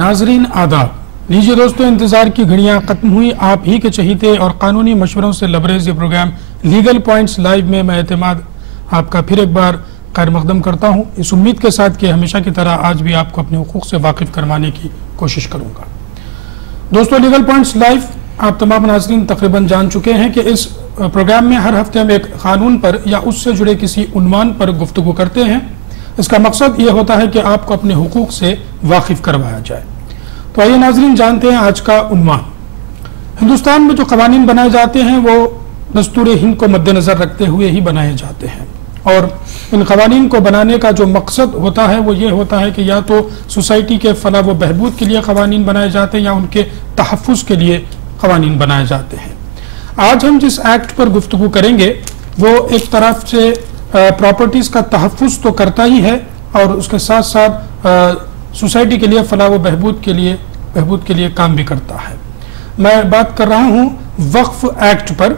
नाजरीन आदाब। लीजिए दोस्तों, इंतजार की घड़ियां खत्म हुई। आप ही के चहीते और कानूनी मशवरों से लबरेज ये प्रोग्राम लीगल पॉइंट्स लाइव में मैं एतमाद आपका फिर एक बार खैर मकदम करता हूं, इस उम्मीद के साथ कि हमेशा की तरह आज भी आपको अपने हुकूक से वाकिफ करवाने की कोशिश करूंगा। दोस्तों, लीगल पॉइंट्स लाइव आप तमाम नाजरीन तकरीबन जान चुके हैं कि इस प्रोग्राम में हर हफ्ते हम एक कानून पर या उससे जुड़े किसी उन्वान पर गुफ्तगू करते हैं। इसका मकसद ये होता है कि आपको अपने हुकूक से वाकिफ करवाया जाए। तो आइए नाजरीन जानते हैं आज का उन्वान। हिंदुस्तान में जो कवानीन बनाए जाते हैं वो दस्तूर हिंद को मद्देनजर रखते हुए ही बनाए जाते हैं, और इन कवानीन को बनाने का जो मकसद होता है वो ये होता है कि या तो सोसाइटी के फलाह व बहबूद के लिए कवानीन बनाए जाते हैं या उनके तहफ़्फ़ुज़ के लिए कवानीन बनाए जाते हैं। आज हम जिस एक्ट पर गुफ्तगू करेंगे वो एक तरफ से प्रॉपर्टीज़ का तहफ़्फ़ुज़ तो करता ही है और उसके साथ साथ सोसाइटी के लिए फलाह व बहबूद के लिए काम भी करता है। मैं बात कर रहा हूँ वक्फ एक्ट पर,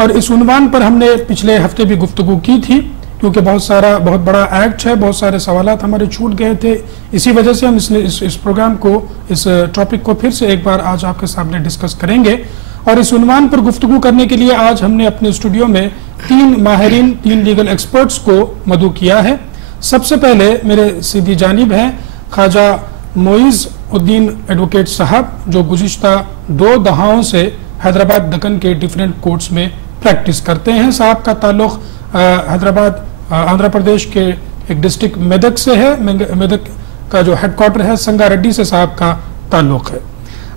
और इस उन्वान पर हमने पिछले हफ्ते भी गुफ्तगू की थी क्योंकि बहुत बड़ा एक्ट है, बहुत सारे सवालात हमारे छूट गए थे। इसी वजह से हम इस प्रोग्राम को, इस टॉपिक को फिर से एक बार आज आपके सामने डिस्कस करेंगे। और इस उन्वान पर गुफ्तगू करने के लिए आज हमने अपने स्टूडियो में तीन लीगल एक्सपर्ट्स को मदऊ किया है। सबसे पहले मेरे सीधी जानिब हैं ख्वाजा मोइज़ उद्दीन एडवोकेट साहब, जो गुज़िश्ता 2 दहाकों से हैदराबाद दक्कन के डिफरेंट कोर्ट्स में प्रैक्टिस करते हैं। साहब का ताल्लुक हैदराबाद आंध्र प्रदेश के एक डिस्ट्रिक्ट मेदक से है। मेदक का जो हेडक्वार्टर है संगारेड्डी से साहब का ताल्लुक है।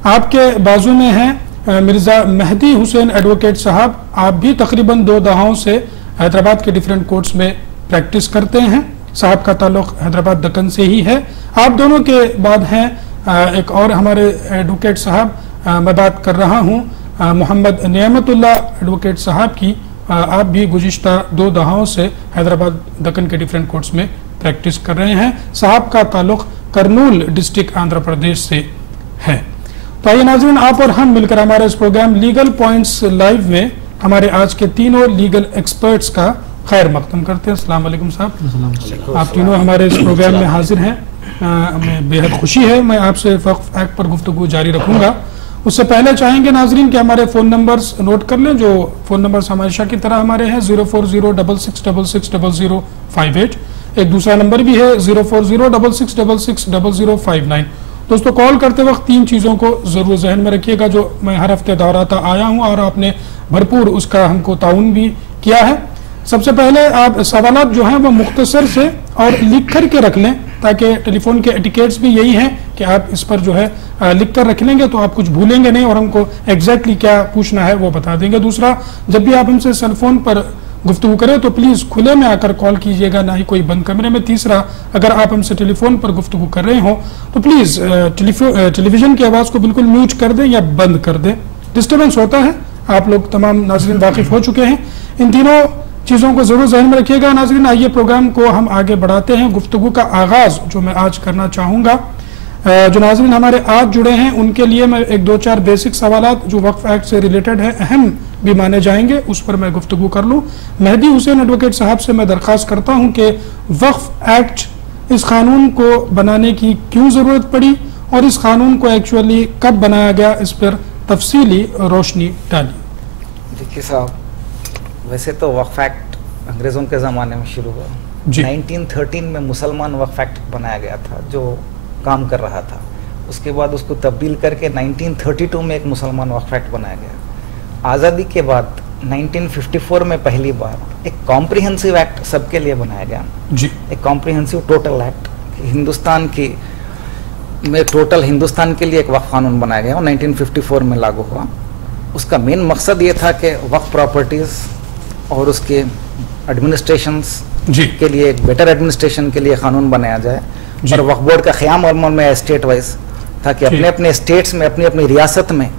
आपके बाजू में हैं मिर्ज़ा मेहदी हुसैन एडवोकेट साहब। आप भी तकरीबन 2 दहाकों से हैदराबाद के डिफरेंट कोर्ट्स में प्रैक्टिस करते हैं। साहब का ताल्लुक हैदराबाद दक्कन से ही है। आप दोनों के बाद हैं एक और हमारे एडवोकेट साहब, मैं बात कर रहा हूँ मोहम्मद नियामतुल्लाह एडवोकेट साहब की। आप भी गुज़िश्ता 2 दहाकों से हैदराबाद दक्कन के डिफरेंट कोर्ट्स में प्रैक्टिस कर रहे हैं। साहब का ताल्लुक करनूल डिस्ट्रिक्ट आंध्र प्रदेश से है। तो आइए नाज़रीन, आप और हम मिलकर हमारे इस प्रोग्राम लीगल पॉइंट्स लाइव में हमारे आज के तीनों लीगल एक्सपर्ट्स का खैर मकदम करते हैं। अस्सलाम वालेकुम साहब, आप तीनों हमारे इस प्रोग्राम में हाजिर हैं। हमें बेहद खुशी है। मैं आपसे वक्फ एक्ट पर गुफ्तगू जारी रखूंगा। उससे पहले चाहेंगे नाजरीन कि हमारे फ़ोन नंबर्स नोट कर लें। जो फ़ोन नंबर्स हमेशा की तरह हमारे हैं 04066660058। एक दूसरा नंबर भी है 04066660059। दोस्तों, कॉल करते वक्त 3 चीज़ों को ज़रूर जहन में रखिएगा जो मैं हर हफ्ते दोहराता आया हूँ और आपने भरपूर उसका हमको ताउन भी किया है। सबसे पहले आप सवालात जो हैं वो मुख्तसर से और लिख कर के रख लें, ताकि टेलीफोन के एटिकेट्स भी यही हैं कि आप इस पर जो है लिख कर रख लेंगे तो आप कुछ भूलेंगे नहीं और हमको एग्जैक्टली क्या पूछना है वो बता देंगे। दूसरा, जब भी आप हमसे सेलफोन पर गुफ्तगू करें तो प्लीज़ खुले में आकर कॉल कीजिएगा, ना ही कोई बंद कमरे में। तीसरा, अगर आप हमसे टेलीफोन पर गुफ्तगू कर रहे हो तो प्लीज़ टेलीविज़न की आवाज़ को बिल्कुल म्यूट कर दें या बंद कर दें, डिस्टर्बेंस होता है। आप लोग तमाम नाज़रीन वाकिफ़ हो चुके हैं। इन तीनों चीज़ों को ज़रूर ज़हन में रखिएगा। नाज़रीन, आइए प्रोग्राम को हम आगे बढ़ाते हैं। गुफ्तगू का आगाज़ जो मैं आज करना चाहूँगा, जो नाज़रीन हमारे आज जुड़े हैं उनके लिए मैं 1-2-4 बेसिक सवालात जो वक्फ एक्ट से रिलेटेड है, अहम भी माने जाएंगे, उस पर मैं गुफ्तगू कर लूँ। मेहदी हुसैन एडवोकेट साहब से मैं दरख्वास्त करता हूँ कि वक्फ एक्ट, इस कानून को बनाने की क्यों ज़रूरत पड़ी और इस कानून को एक्चुअली कब बनाया गया, इस पर तफसीली रोशनी डाली। देखिए साहब, वैसे तो वक्फ एक्ट अंग्रेज़ों के ज़माने में शुरू हुआ। 1913 में मुसलमान वक्फ एक्ट बनाया गया था जो काम कर रहा था। उसके बाद उसको तब्दील करके 1932 में एक मुसलमान वक्फ एक्ट बनाया गया। आज़ादी के बाद 1954 में पहली बार एक कॉम्प्रिहेंसिव एक्ट सबके लिए बनाया गया जी, एक कॉम्प्रिहेंसिव टोटल एक्ट। हिंदुस्तान के लिए एक वक्फ कानून बनाया गया और 1954 में लागू हुआ। उसका मेन मकसद ये था कि वक्फ प्रॉपर्टीज़ और उसके एडमिनिस्ट्रेशंस के लिए एक बेटर एडमिनिस्ट्रेशन के लिए कानून बनाया जाए। और वक्फ बोर्ड का क़याम अमल में स्टेट वाइज था कि अपने अपने स्टेट्स में, अपनी अपनी रियासत में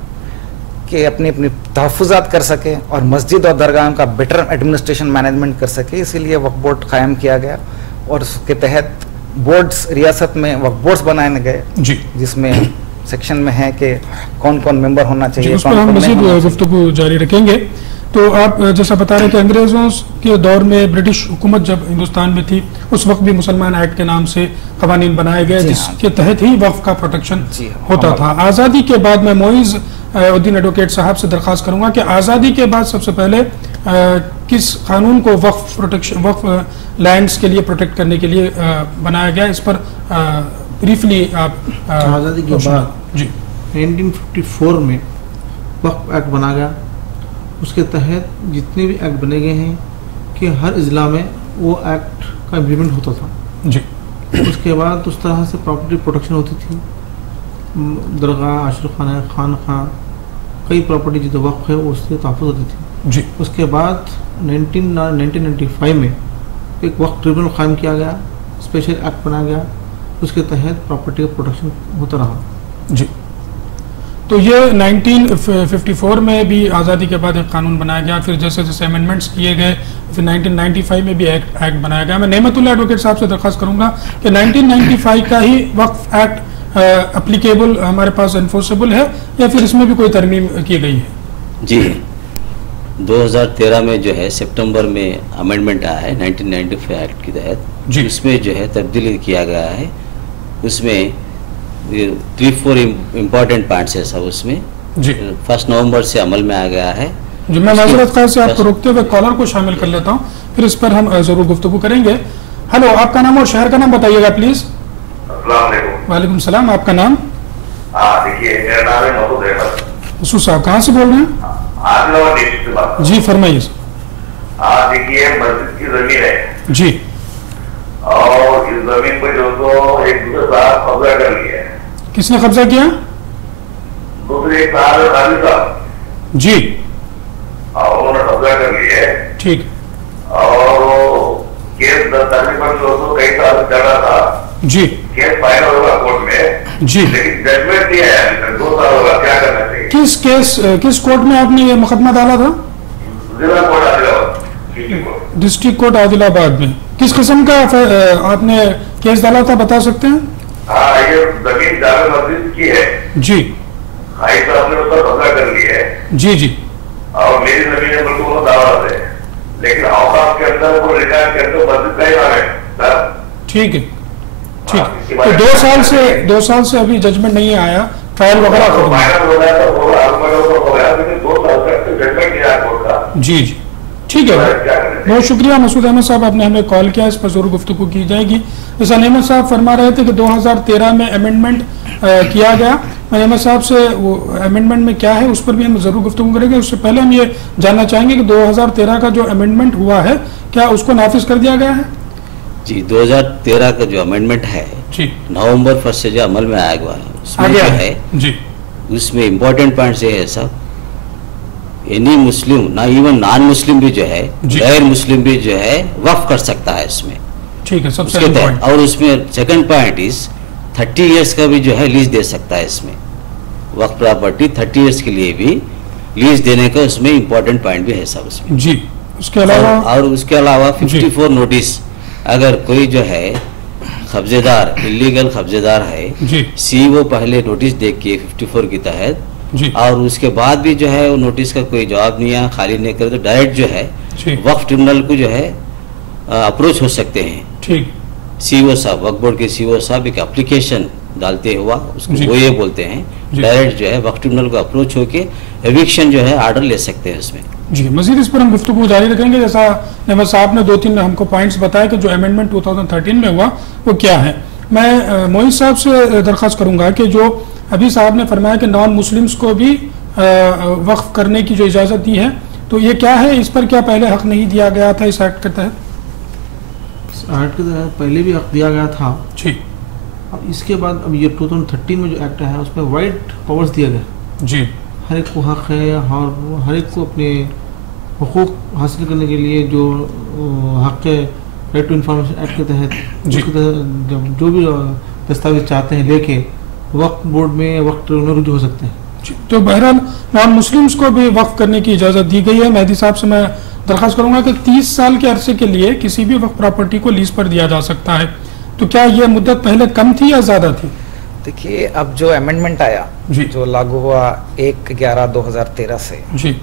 कि अपनी अपनी तहफ़्फ़ुज़ात कर सके और मस्जिद और दरगाह का बेटर एडमिनिस्ट्रेशन मैनेजमेंट कर सके। इसीलिए वक्फ बोर्ड कायम किया गया और उसके तहत बोर्ड्स, रियासत में वक्फ बोर्ड्स बनाए गए जिसमें सेक्शन में है कि कौन कौन मेंबर होना चाहिए। उस पर हम मज़ीद गुफ्तगू जारी रखेंगे। तो आप जैसा बता रहे थे अंग्रेजों के दौर में ब्रिटिश हुकूमत जब हिंदुस्तान में थी उस वक्त भी मुसलमान एक्ट के नाम से कवानीन बनाए गए जिसके तहत ही वक्फ का प्रोटेक्शन होता था। आज़ादी के बाद मैं मोइज़ उद्दीन एडवोकेट साहब से दरख्वास्त करूंगा कि आज़ादी के बाद सबसे पहले किस कानून को वक्फ प्रोटेक्शन वक्फ लैंड्स के लिए प्रोटेक्ट करने के लिए बनाया गया, इस पर ब्रीफली आप आज़ादी के बाद जी 1954 में वक्फ एक्ट बना गया। उसके तहत जितने भी एक्ट बने गए हैं कि हर इज़्ला में वो एक्ट का इम्प्लीमेंट होता था जी। उसके बाद उस तरह से प्रॉपर्टी प्रोटेक्शन होती थी, दरगाह, आश्रखाना, खानखा, कई प्रॉपर्टी जो वक्फ है उससे तहफ़्फ़ुज़ होती थी जी। उसके बाद 1995 में एक वक्फ ट्रिब्यूनल कायम किया गया, स्पेशल एक्ट बनाया गया, उसके तहत प्रॉपर्टी का प्रोटेक्शन होता रहा जी। तो ये 1954 में भी आज़ादी के बाद एक कानून बनाया गया, फिर जैसे जैसे अमेंडमेंट्स किए गए, फिर 1995 में भी एक्ट बनाया गया। मैं नेमतुल्लाह एडवोकेट साहब से दरख्वास्त करूंगा कि 1995 का ही वक्फ एक्ट एप्लीकेबल हमारे पास एनफोर्सेबल है या फिर इसमें भी कोई तरमीम की गई है? जी, 2013 में जो है सितंबर में अमेंडमेंट आया है 1995 एक्ट के तहत, उसमें जो है तब्दीली किया गया है। उसमें 3-4 इम्पोर्टेंट पॉइंट्स है सब उसमें जी। 1 नवंबर से अमल में आ गया है जी। मैं माज़रत ख़ास से आपको रोकते हुए कॉलर को शामिल कर लेता हूँ, फिर इस पर हम ज़रूर गुफ्तगू करेंगे। हेलो, आपका नाम और शहर का नाम बताइएगा प्लीज। वालेकुम सलाम, आपका नाम? देखिए मेरा नाम है मसूद अहमद। मसूद साहब कहाँ से बोल रहे हैं? जी फरमाइए। देखिए मस्जिद की जमीन है जी, और इस जमीन पर जो तो एक दूसरे साहब कब्जा कर लिया है। किसने कब्जा किया? दूसरे एक साहब जी, और उन्होंने कब्जा कर लिया है। ठीक। और केस दर्ज पर जो तो कई साल चल रहा था जी। केस फाइनल होगा कोर्ट में जी, लेकिन जजमेंट नहीं आया। 2 साल होगा, क्या करना चाहिए? किस कोर्ट में आपने ये मुकदमा डाला था? जिला court Adilabad, district court Adilabad में। किस किस्म का आपने केस डाला था, बता सकते हैं? हाँ, ये जमीन जामे मस्जिद की है जी। हाई साहब ने उसका कब्जा कर लिया है। जी जी। और मेरी जमीन है बिल्कुल वो दावा है, लेकिन औकाफ के अंदर वो रिटायर के अंदर मस्जिद का ही नाम है सर। ठीक है, ठीक। तो 2 साल से अभी जजमेंट नहीं आया, ट्रायल वगैरह फाइनल हो गया था, वो आर्गुमेंट हो गया, लेकिन 2 साल तक जजमेंट नहीं आया कोर्ट का। जी जी, ठीक है। बहुत शुक्रिया मसूद अहमद साहब, आपने हमें कॉल किया, इस पर जरूर गुफ्तगू की जाएगी। जैसा नेमत साहब फरमा रहे थे कि 2013 में अमेंडमेंट किया गया, मैं नेमत साहब से वो अमेंडमेंट में क्या है उस पर भी हम जरूर गुफ्तगू करेंगे। उससे पहले हम ये जानना चाहेंगे कि 2013 का जो अमेंडमेंट हुआ है क्या उसको नाफिज कर दिया गया है? जी, 2013 का जो अमेंडमेंट है जी, नवंबर 1 से जो अमल में आया हुआ है उसमें जो है जी, उसमें इम्पोर्टेंट पॉइंट ये है सब, एनी मुस्लिम ना इवन नॉन मुस्लिम भी जो है, गैर मुस्लिम भी जो है वक्फ कर सकता है इसमें। ठीक है, सबसे इम्पोर्टेंट। और उसमें सेकंड पॉइंट इज 30 इयर्स का भी जो है लीज दे सकता है इसमें, वक्फ प्रॉपर्टी 30 इयर्स के लिए भी लीज देने का उसमें इम्पोर्टेंट पॉइंट भी है सब उसमें जी। उसके अलावा और उसके अलावा 54 नोटिस, अगर कोई जो है कब्जेदार इलीगल कब्जेदार है जी, सीईओ पहले नोटिस देख के 54 के तहत जी, और उसके बाद भी जो है वो नोटिस का कोई जवाब नहीं आया, खाली नहीं करे, तो डायरेक्ट जो है वक्फ ट्रिब्यूनल को जो है अप्रोच हो सकते हैं। ठीक। सीईओ साहब, वक्फ बोर्ड के सीईओ साहब एक एप्लीकेशन डालते हुआ उसको वो ये बोलते हैं डायरेक्ट जो है वक्फ ट्रिब्यूनल को अप्रोच होके एविक्शन जो है ऑर्डर ले सकते हैं उसमें। जी, मजीद इस पर हम गुफ्तगू जारी रखेंगे। जैसा नेमत साहब ने 2-3 हमको पॉइंट्स बताए कि जो अमेंडमेंट 2013 में हुआ वो क्या है। मैं मोइज साहब से दरख्वास्त करूंगा कि जो अभी साहब ने फरमाया कि नॉन मुस्लिम्स को भी वक्फ करने की जो इजाज़त दी है, तो ये क्या है, इस पर क्या पहले हक नहीं दिया गया था इस एक्ट के तहत? इस एक्ट के तहत पहले भी हक दिया गया था जी। अब इसके बाद अब ये 2013 में जो एक्ट है उसमें वाइड पावर्स दिया गया जी, हर एक को हक है और हर एक को अपने हुकूक हासिल करने के लिए जो हक है राइट टू इंफॉर्मेशन एक्ट के तहत उसके तहत जब जो भी दस्तावेज चाहते हैं लेके वक्फ बोर्ड में वक्फ ट्रिब्यूनल रुजू हो सकते हैं। तो बहरहाल नॉन मुस्लिम्स को भी वक्फ करने की इजाज़त दी गई है। मेहदी साहब से मैं दरख्वास्त करूंगा कि 30 साल के अरसे के लिए किसी भी वक्फ प्रॉपर्टी को लीज पर दिया जा सकता है, तो क्या यह मुद्दत पहले कम थी या ज़्यादा थी? देखिए, अब जो अमेंडमेंट आया जो लागू हुआ 1/11/2013 से जी,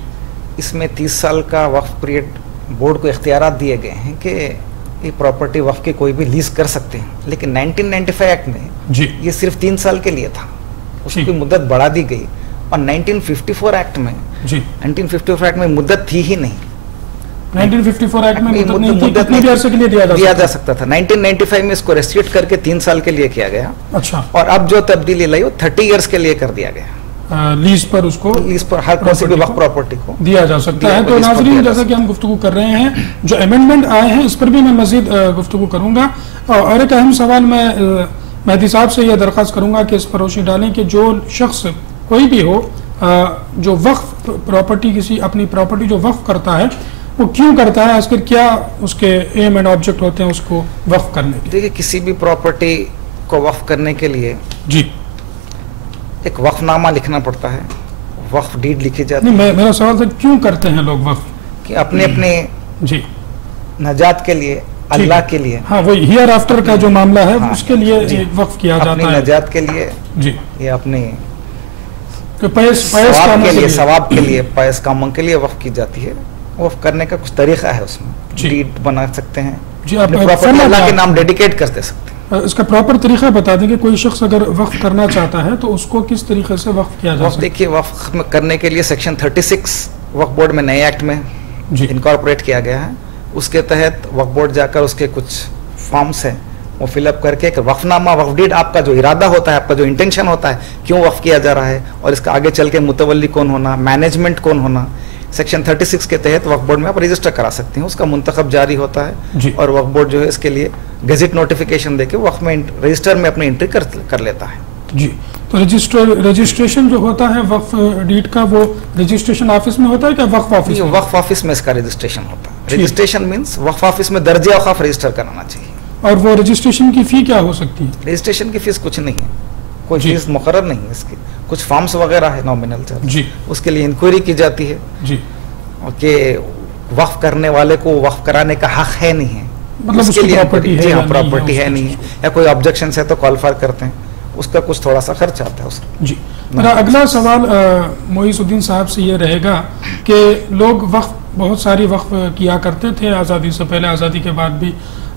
इसमें 30 साल का वक्फ पीरियड बोर्ड को इख्तियारात दिए गए हैं कि ये प्रॉपर्टी वक्फ की कोई भी लीज कर सकते हैं, लेकिन 1995 एक्ट में जी ये सिर्फ 3 साल के लिए था, उसकी मुद्दत बढ़ा दी गई। और 1954 एक्ट में जी 1954 एक्ट में मुद्दत थी ही नहीं। 1954 एक्ट में मुद्दत कितने अर्से के लिए दिया जा सकता था। 1995 में इसको रेस्ट्रिक्ट करके 3 साल के लिए किया गया। अच्छा। और अब जो तब्दीली लाई वो 30 इयर्स के लिए कर दिया गया। लीज पर उसको लीज पर हर किसी भी वक्फ प्रॉपर्टी को दिया जा सकता है। तो नाज़रीन, जैसा कि हम गुफ्तगू कर रहे हैं, जो अमेंडमेंट आए हैं इस पर भी मैं मजीद गुफ्तगू करूंगा। और एक अहम सवाल मैं मेहदी साहब से यह दरख्वास्त करूंगा कि इस पर रोशनी डालें कि जो शख्स कोई भी हो जो वक्फ प्रॉपर्टी किसी अपनी प्रॉपर्टी जो वक्फ करता है वो क्यों करता है, आखिर क्या उसके एम एंड ऑब्जेक्ट होते हैं उसको वक्फ करने के? देखिए, किसी भी प्रॉपर्टी को वक्फ करने के लिए जी एक वक्फनामा लिखना पड़ता है, वक्फ डीड लिखी जाती है। मेरा सवाल था क्यों करते हैं लोग वक्फ? कि अपने अपने जी नजात के लिए, अल्लाह के लिए, हाँ वही हियर आफ्टर का जो मामला है उसके लिए वक्फ किया जाता है, अपनी नजात के लिए जी, ये अपने सवाब के लिए, सवाब के लिए, पायस कामों के लिए वक्फ की जाती है। वक्फ करने का कुछ तरीका है, उसमें डीड बना सकते हैं जी, अपनी प्रॉपर्टी अल्लाह के नाम डेडिकेट कर दे सकते हैं। इसका प्रॉपर तरीका बता दें कि कोई शख्स अगर वक्फ करना चाहता है तो उसको किस तरीके से वक्फ किया जा सकता है? देखिए, वक्फ करने के लिए सेक्शन 36 वक्फ बोर्ड में नए एक्ट में इनकॉर्पोरेट किया गया है। उसके तहत वक्फ बोर्ड जाकर उसके कुछ फॉर्म्स हैं वो फिलअप करके एक वक्फनामा, वक्फ डीड, आपका जो इरादा होता है, आपका जो इंटेंशन होता है, क्यों वक्फ किया जा रहा है और इसका आगे चल के मुतवल्ली कौन होना, मैनेजमेंट कौन होना, सेक्शन 36 के तहत वक्फ बोर्ड में आप रजिस्टर करा सकते हैं। उसका मुंतखब जारी होता है और वक्फ बोर्ड जो है इसके लिए गजट नोटिफिकेशन देके वक्फ में रजिस्टर में अपनी एंट्री कर लेता है जी। तो रजिस्ट्रेशन जो होता है वक्फ डीड का, वो रजिस्ट्रेशन ऑफिस में होता है क्या वक्फ ऑफिस? वक्फ ऑफिस में इसका रजिस्ट्रेशन होता है। रजिस्ट्रेशन मीन्स वक्फ ऑफिस में दर्जे औक़ाफ़ रजिस्टर कराना चाहिए। और वो रजिस्ट्रेशन की फी क्या हो सकती है? रजिस्ट्रेशन की फीस कुछ नहीं है, कोई फीस मुकर्रर नहीं है इसकी, कुछ फॉर्म्स वगैरह है नॉमिनल चार्ज जी, उसके लिए इंक्वायरी की जाती है जी कि वक्फ करने वाले को वक्फ कराने का हक है नहीं है, मतलब उसके लिए प्रॉपर्टी है, प्रॉपर्टी है नहीं है, या कोई ऑब्जेक्शन है तो क्वालिफाई करते हैं, उसका कुछ थोड़ा सा खर्च आता है उसका। जी। मेरा अगला सवाल मोइसुद्दीन साहब से ये रहेगा कि लोग वक्फ बहुत सारी वक्फ किया करते थे आज़ादी से पहले, आज़ादी के बाद भी,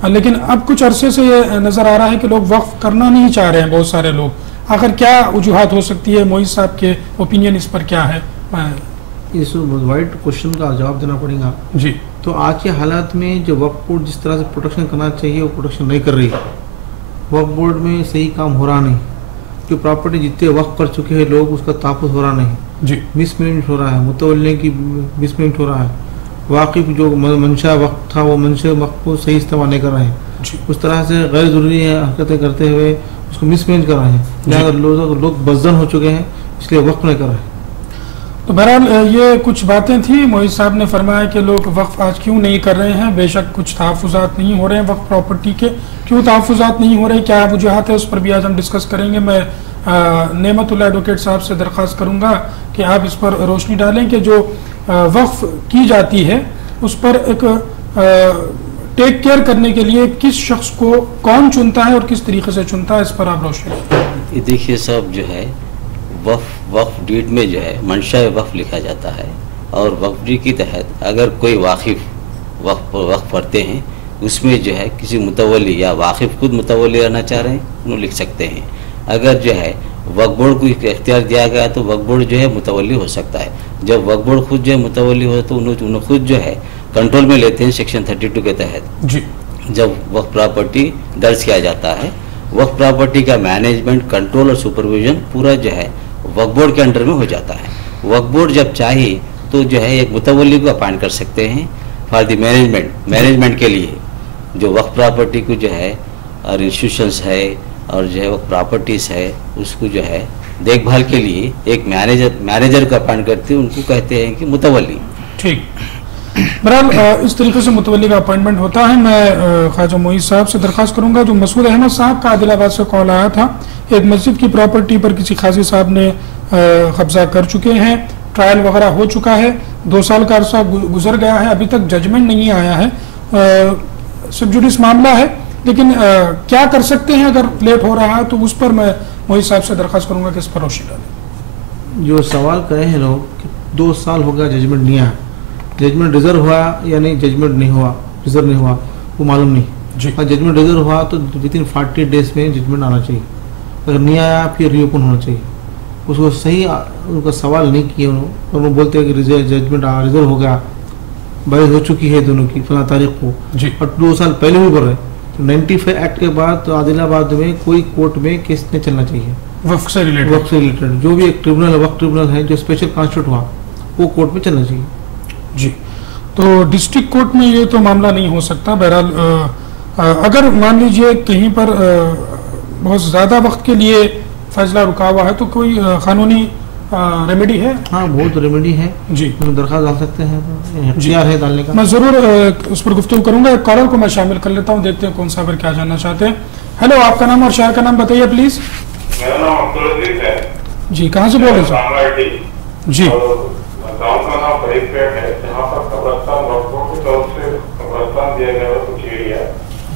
लेकिन अब कुछ अरसे से ये नज़र आ रहा है कि लोग वक्फ करना नहीं चाह रहे हैं बहुत सारे लोग। आखिर क्या वजूहात हो सकती है? मोइस साहब के ओपिनियन इस पर क्या है? इस वाइड क्वेश्चन का जवाब देना पड़ेगा जी। तो आज के हालात में जो वक्फ बोर्ड जिस तरह से प्रोटेक्शन करना चाहिए वो प्रोटेक्शन नहीं कर रही है। वक्फ बोर्ड में सही काम हो रहा नहीं, जो प्रॉपर्टी जितने वक्फ कर चुके हैं लोग उसका तहफ़्फ़ुज़ हो रहा नहीं जी, मिसमैनेजमेंट हो रहा है, मुतवल्ली की मिसमैनेजमेंट हो रहा है, वाकिफ जो मंशा वक्त था वो मंशा वक्त को सही इस्तेमाल नहीं कर रहे हैं, उस तरह से गैर ज़रूरी हरकतें करते हुए उसको मिसमैनेज कर रहे हैं, लिहाजा लोग बज़दन हो चुके हैं, इसलिए वक्फ नहीं कर रहे हैं। तो बहरहाल ये कुछ बातें थी। मोइस साहब ने फरमाया कि लोग वक्फ आज क्यों नहीं कर रहे हैं। बेशक कुछ तहफ़्फ़ुज़ात नहीं हो रहे हैं वक्फ प्रॉपर्टी के, क्यों तहफ़्फ़ुज़ात नहीं हो रहे, क्या वजूहात है, उस पर भी आज हम डिस्कस करेंगे। मैं नेमतुल्लाह एडवोकेट साहब से दरख्वास्त करूँगा कि आप इस पर रोशनी डालें कि जो वक्फ की जाती है उस पर एक टेक केयर करने के लिए किस शख्स को कौन चुनता है और किस तरीके से चुनता है, इस पर आप रोशनी डालें। देखिए साहब, जो है वक्फ डीड में जो है मंशा वक्फ लिखा जाता है और वक्फ डीड के तहत अगर कोई वाकिफ वक्फ करते हैं उसमें जो है किसी मुतवल्ली या वाकिफ खुद मुतवल्ली रहना चाह रहे हैं उन्हें लिख सकते हैं। अगर जो है वक्फ बोर्ड को इख्तियार दिया गया तो वक्फ बोर्ड जो है मुतवल्ली हो सकता है। जब वक्फ बोर्ड खुद जो है मुतवल्ली हो तो उन्हें खुद जो है कंट्रोल में लेते हैं सेक्शन 32 के तहत। जी। जब वक्फ प्रॉपर्टी दर्ज किया जाता है, वक्फ प्रॉपर्टी का मैनेजमेंट, कंट्रोल और सुपरविजन पूरा जो है वक्फ बोर्ड के अंडर में हो जाता है। वक्फ बोर्ड जब चाहे तो जो है एक मुतवल्ली को अपॉइंट कर सकते हैं फॉर द मैनेजमेंट के लिए, जो वक्फ प्रॉपर्टी को जो है और इंस्टीट्यूशंस है और जो है वक्फ प्रॉपर्टीज़ है उसको जो है देखभाल के लिए एक मैनेजर को अपॉइंट करते हैं, उनको कहते हैं कि मुतवल्ली। ठीक। बहरहाल इस तरीके से मुतवल्ली का अपॉइंटमेंट होता है। मैं ख्वाजा मोइस साहब से दरख्वास्त करूंगा, जो मसूद अहमद साहब का आदिलाबाद से कॉल आया था, एक मस्जिद की प्रॉपर्टी पर किसी खाजी साहब ने कब्जा कर चुके हैं, ट्रायल वगैरह हो चुका है, 2 साल का अरसा गुजर गया है, अभी तक जजमेंट नहीं आया है, सब जुडिस मामला है, लेकिन क्या कर सकते हैं अगर लेट हो रहा है? तो उस पर मैं मोइस साहब से दरख्वास्त करूंगा कि इस पर रोशनी डालें। जो सवाल करे हैं लोग कि 2 साल हो गया जजमेंट नहीं आया, जजमेंट रिजर्व हुआ या नहीं, जजमेंट नहीं हुआ, रिजर्व नहीं हुआ, वो मालूम नहीं। और जजमेंट रिजर्व हुआ तो विद इन 40 डेज में जजमेंट आना चाहिए। अगर नहीं आया फिर रीओपन होना चाहिए। उसको सही उनका सवाल नहीं किए उन्होंने, और वो बोलते हैं कि जजमेंट रिजर्व हो गया, बहस हो चुकी है दोनों की फला तारीख को, और 2 साल पहले भी बोल रहे। तो 95 एक्ट के बाद तो आदिलाबाद में कोई कोर्ट में केस नहीं चलना चाहिए वक्फ से रिलेटेड। जो भी एक ट्रिब्यूनल वक्फ ट्रिब्यूनल है जो स्पेशल कॉन्स्टिट्यूट हुआ, वो कोर्ट में चलना चाहिए। जी, तो डिस्ट्रिक्ट कोर्ट में ये तो मामला नहीं हो सकता। बहरहाल अगर मान लीजिए कहीं पर बहुत ज़्यादा वक्त के लिए फैसला रुका हुआ है तो कोई कानूनी रेमेडी है? हाँ, बहुत रेमेडी है जी, तो दरख्वास्त डाल सकते हैं, इख्तियार है डालने का। मैं ज़रूर उस पर गुफ्तगू करूंगा। एक कॉलर को मैं शामिल कर लेता हूँ, देखते हैं कौन सा पर क्या जानना चाहते हैं। हेलो, आपका नाम और शहर का नाम बताइए प्लीज। मेरा नाम अब्दुल अजीज है जी, कहाँ से बोल रहे हैं? जी, गाँव का नाम फरीदपेट है, जहाँ पर कब्रिस्तान वक्फ बोर्ड की तरफ से कब्रिस्तान दिया गया है कुछ एरिया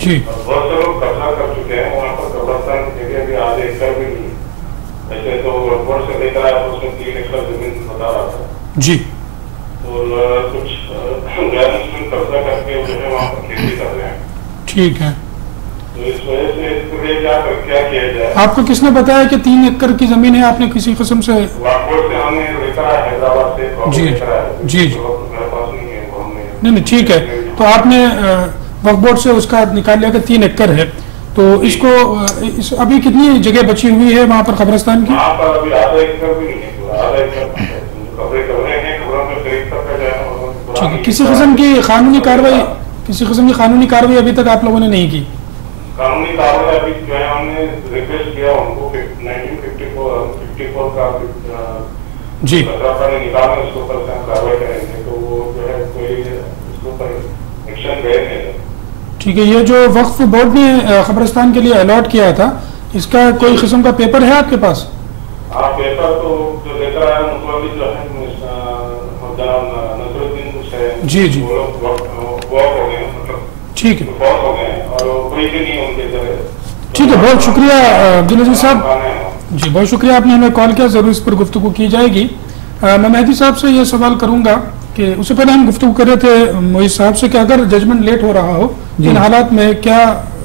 जी, बहुत से लोग कब्जा कर चुके हैं। वहाँ पर कब्रिस्तान की जगह भी आधे एकड़ भी नहीं। वैसे तो वक्फ बोर्ड से लेकर आया तो उसमें 3 एकड़ जमीन बता रहा था जी, तो कुछ गैर मुस्लिम कब्जा करके जो है वहाँ पर खेती कर रहे हैं। ठीक है, तो इस वजह से इसके लिए क्या किया जाए? आपको किसने बताया कि 3 एकड़ की जमीन है? आपने किसी किस्म से? वक्फ बोर्ड से हमने लेकर आया, हैदराबाद से जी जी, मेरे पास नहीं है वो हमने। नहीं, ठीक है, तो आपने वक्फ बोर्ड से उसका निकाल लिया कि 3 एकड़ है, तो इसको अभी कितनी जगह बची हुई है वहाँ पर कब्रिस्तान की? वहाँ पर अभी आधा एकड़ भी नहीं है, आधा एकड़ कब्रें हैं, कब्रों में करीब तक का जाए। ठीक है, किसी किस्म की कानूनी कार्रवाई अभी तक आप लोगों ने नहीं की? कानूनी कार्रवाई अभी जो है हमने रिक्वेस्ट किया उनको 1954 का जी निकालने उसके ऊपर कार्रवाई करेंगे, तो वो जो है कोई उसके ऊपर एक्शन गए नहीं। ठीक है, ये जो वक्फ बोर्ड ने कब्रिस्तान के लिए अलॉट किया था, इसका कोई किस्म का पेपर है आपके पास? हाँ, पेपर तो जो लेकर आया मुतवल्ली जो है जनाब नसरुद्दीन है जी जी, वो लोग वॉक हो गए, मतलब ठीक है, वॉक हो गए और कोई भी नहीं उनके जगह। ठीक है, बहुत शुक्रिया अब्दुल अजीज साहब जी, बहुत शुक्रिया, आपने हमें कॉल किया। जरूर इस पर गुफ्तगू की जाएगी। मैं मेहदी साहब से ये सवाल करूंगा कि उससे पहले हम गुफ्तगू कर रहे थे मोहित साहब से कि अगर जजमेंट लेट हो रहा हो इन हालात में क्या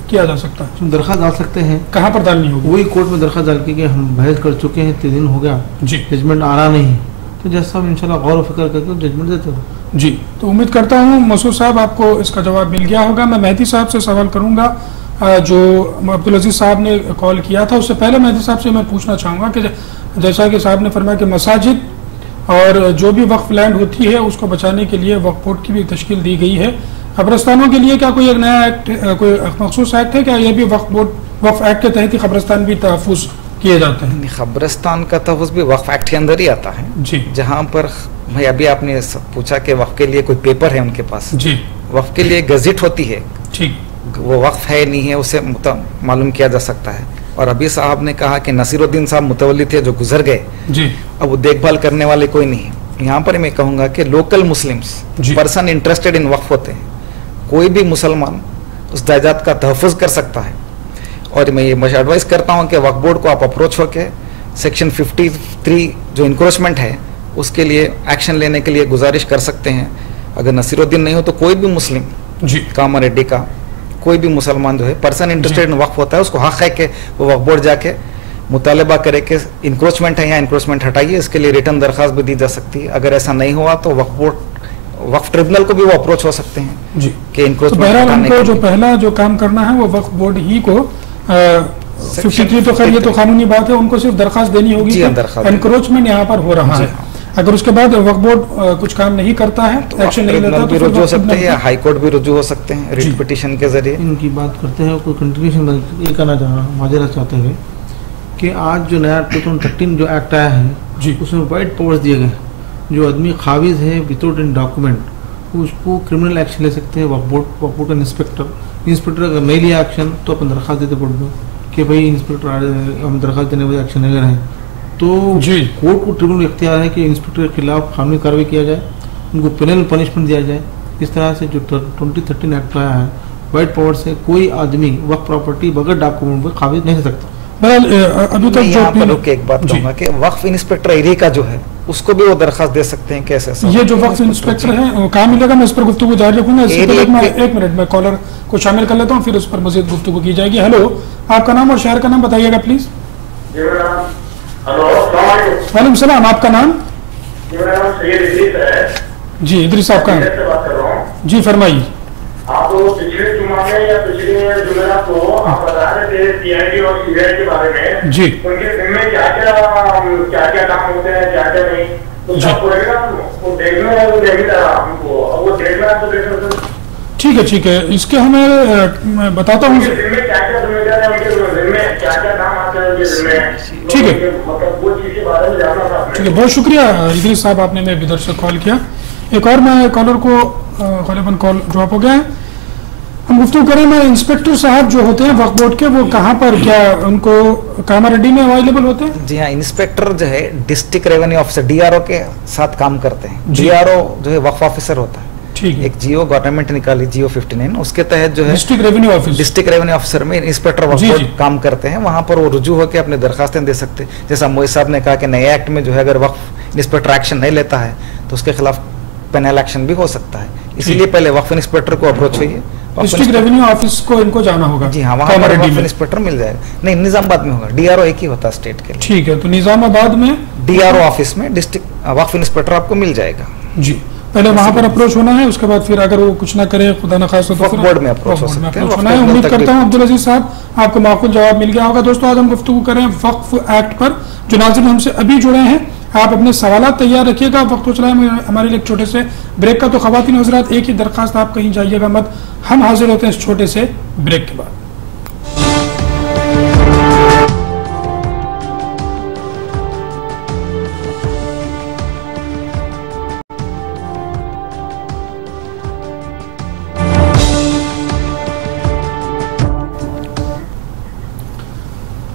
किया जा सकता है? दरख्वास्त डाल सकते हैं। कहाँ पर डालनी होगी? वही कोर्ट में दरख्वास्त डाल के हम बहस कर चुके हैं, 3 दिन हो गया जी, जजमेंट आ रहा नहीं, तो जज साहब इंशाल्लाह गौर फिक्र करके जजमेंट देते हो जी। तो उम्मीद करता हूँ मसूद साहब आपको इसका जवाब मिल गया होगा। मैं मेहदी साहब से सवाल करूंगा जो अब्दुल अजीज साहब ने कॉल किया था। उससे पहले मेहदी साहब से मैं पूछना चाहूँगा कि जैसा कि साहब ने फरमाया कि मसाजिद और जो भी वक्फ लैंड होती है उसको बचाने के लिए वक्फ बोर्ड की भी तश्कील दी गई है। कब्रिस्तानों के लिए क्या कोई एक नया एक्ट, कोई मखसूस एक्ट है क्या? ये भी वक्फ एक्ट के तहत ही कब्रिस्तान भी तहफ़्फ़ुज़ किए जाते हैं? कब्रिस्तान का तहफ़्फ़ुज़ भी वक्फ एक्ट के अंदर ही आता है जी। जहाँ पर भाई अभी आपने पूछा कि वक्फ के लिए कोई पेपर है उनके पास जी, वक्फ के लिए गज़ेट होती है, ठीक, वो वक्फ है नहीं है उसे मालूम किया जा सकता है। और अभी साहब ने कहा कि नसीरुद्दीन साहब मुतवल्ली थे जो गुजर गए जी, अब वो देखभाल करने वाले कोई नहीं है। यहाँ पर मैं कहूँगा कि local Muslims person interested in वक्फ होते हैं, कोई भी मुसलमान उस जायदाद का तहफ़्फ़ुज़ कर सकता है। और मैं ये एडवाइस करता हूँ कि वक्फ बोर्ड को आप अप्रोच होके सेक्शन 53 जो इंक्रोचमेंट है उसके लिए एक्शन लेने के लिए गुजारिश कर सकते हैं। अगर नसीरुद्दीन नहीं हो तो कोई भी मुस्लिम जी, कामर रेड्डी का कोई भी मुसलमान जो है पर्सन इंटरेस्टेड इन वक्फ होता है, उसको हक है कि वो वक्फ बोर्ड जाके मुतालबा करे कि इंक्रोचमेंट है या इंक्रोचमेंट हटाइए। इसके लिए रिटर्न दरख्वास्त भी दी जा सकती है। अगर ऐसा नहीं हुआ तो वक्फ ट्रिब्यूनल को भी वो अप्रोच हो सकते हैं जी कि इंक्रोचमेंट हटाने को जो पहला जो काम करना है वो वक्फ बोर्ड ही को 53 तो खैर ये तो कानूनी बात है, उनको सिर्फ दरख्वास्त देनी होगी एनक्रोचमेंट यहाँ पर हो रहा है। अगर उसके बाद वक्फ बोर्ड कुछ काम नहीं करता है, एक्शन नहीं लेता, तो रुजू हो सकते हैं या हाई कोर्ट भी रुजू हो सकते हैं रिट पिटीशन के जरिए। इनकी बात करते हैं कोई कंट्रीब्यूशन ये करना माजरा चाहते हुए कि आज जो नया 2013 जो एक्ट आया है जी, उसमें वाइड पावर्स दिए गए। जो आदमी खाविज है विदाउट इन डॉक्यूमेंट उसको क्रिमिनल एक्शन ले सकते हैं वक्फ बोर्ड का इंस्पेक्टर अगर नहीं लिया एक्शन तो अपन दरख्वास्त देते बोर्ड में कि भाई इंस्पेक्टर हम दरख्वास्त देने वाले एक्शन नहीं ले रहे हैं, तो कोर्ट को ट्रिब्यूनल इख्तियार है कि इंस्पेक्टर के खिलाफ कानूनी कार्रवाई किया जाए, उनको पेनल पनिशमेंट दिया जाए। इस तरह से जो 2013 एक्ट आया है वाइड पावर से कोई आदमी वक्फ प्रॉपर्टी बगैर डॉक्यूमेंट पर काबिज नहीं हो सकता। अभी तक जो एक बात कहूँगा कि वक्फ इंस्पेक्टर एरिया का जो है उसको भी वो दरखास्त दे सकते हैं कैसे? ये जो वक्फ इंस्पेक्टर है वो कहाँ मिलेगा? मैं इस पर गुफ्तगू जारी रखूंगा। इससे पहले मैं 1 मिनट में कॉलर को शामिल कर लेता हूँ, फिर उस पर मजीद गुफ्तगू की जाएगी। हेलो, आपका नाम और शहर का नाम बताइएगा प्लीज। वालेकुम सलाम, आपका नाम? जी इदरीस साहब का जी फरमाइए। आप पिछले जुम्मे में या पिछले जुमेरात को आप बता रहे थे सीआईडी और सीबीआई के बारे में जी, उनके जिम्मे क्या क्या काम होते हैं, क्या क्या नहीं, तो सब बोलेगा वो देखना है, वो देखना हमको, वो देखना है तो देखना। ठीक है, इसके हमें मैं बताता हूँ क्या क्या जिम्मेदार है, उनके जिम्मे क्या क्या काम आते हैं उनके जिम्मे। ठीक है, मतलब वो चीज के बारे में जानना था। ठीक है, बहुत शुक्रिया इदरीस साहब, आपने मेरे इधर से कॉल किया। एक और मैं कॉलर को गालिबन कॉल ड्रॉप हो गया है। हम गुफ्तगू करें मैं इंस्पेक्टर साहब जो होते हैं वक्फ बोर्ड के, वो कहाँ पर क्या उनको कामारेड्डी में अवेलेबल होते हैं? जी हाँ, इंस्पेक्टर जो है डिस्ट्रिक्ट रेवेन्यू ऑफिसर डीआरओ के साथ काम करते हैं। डीआरओ जो है वक्फ ऑफिसर होता है। ठीक है, एक जियो गवर्नमेंट निकाली जियो 59, उसके तहत जो है डिस्ट्रिक्ट रेवेन्यू ऑफिसर में इंस्पेक्टर वक्फ बोर्ड काम करते हैं। वहाँ पर वो रुजू होकर अपने दरखास्तें दे सकते हैं। जैसा मोहित साहब ने कहा कि नए एक्ट में जो है अगर वक्फ इंस्पेक्टर एक्शन नहीं लेता है तो उसके खिलाफ पेनल एक्शन भी हो सकता है। इसीलिए पहले वक्फ इंस्पेक्टर को अप्रोच होइए। डिस्ट्रिक्ट रेवेन्यू ऑफिस को इनको जाना होगा। जी हाँ, वहाँ पर वक्फ इंस्पेक्टर मिल जाएगा। नहीं, निजामाबाद में होगा, डीआरओ एक ही होता है स्टेट के लिए। ठीक है, तो निजामाबाद में डीआरओ ऑफिस में डिस्ट्रिक्ट वक्फ इंस्पेक्टर आपको मिल जाएगा। जी, पहले वहाँ पर अप्रोच होना है, उसके बाद फिर अगर वो कुछ ना करे खुदा न खास तो वक्फ बोर्ड में अप्रोच होना है। उम्मीद करता हूँ अब्दुल अजीज साहब आपको माकूल जवाब मिल गया होगा। दोस्तों, आज हम गुफ्तगू करें वक्फ एक्ट पर। जो नाज़रीन हमसे अभी जुड़े हैं, आप अपने सवाल तैयार रखिएगा। वक्त हो चला है हमारे लिए एक छोटे से ब्रेक का। तो ख़वातीन हज़रात, एक ही दरखास्त, आप कहीं जाइएगा मत। हम हाजिर होते हैं इस छोटे से ब्रेक के बाद।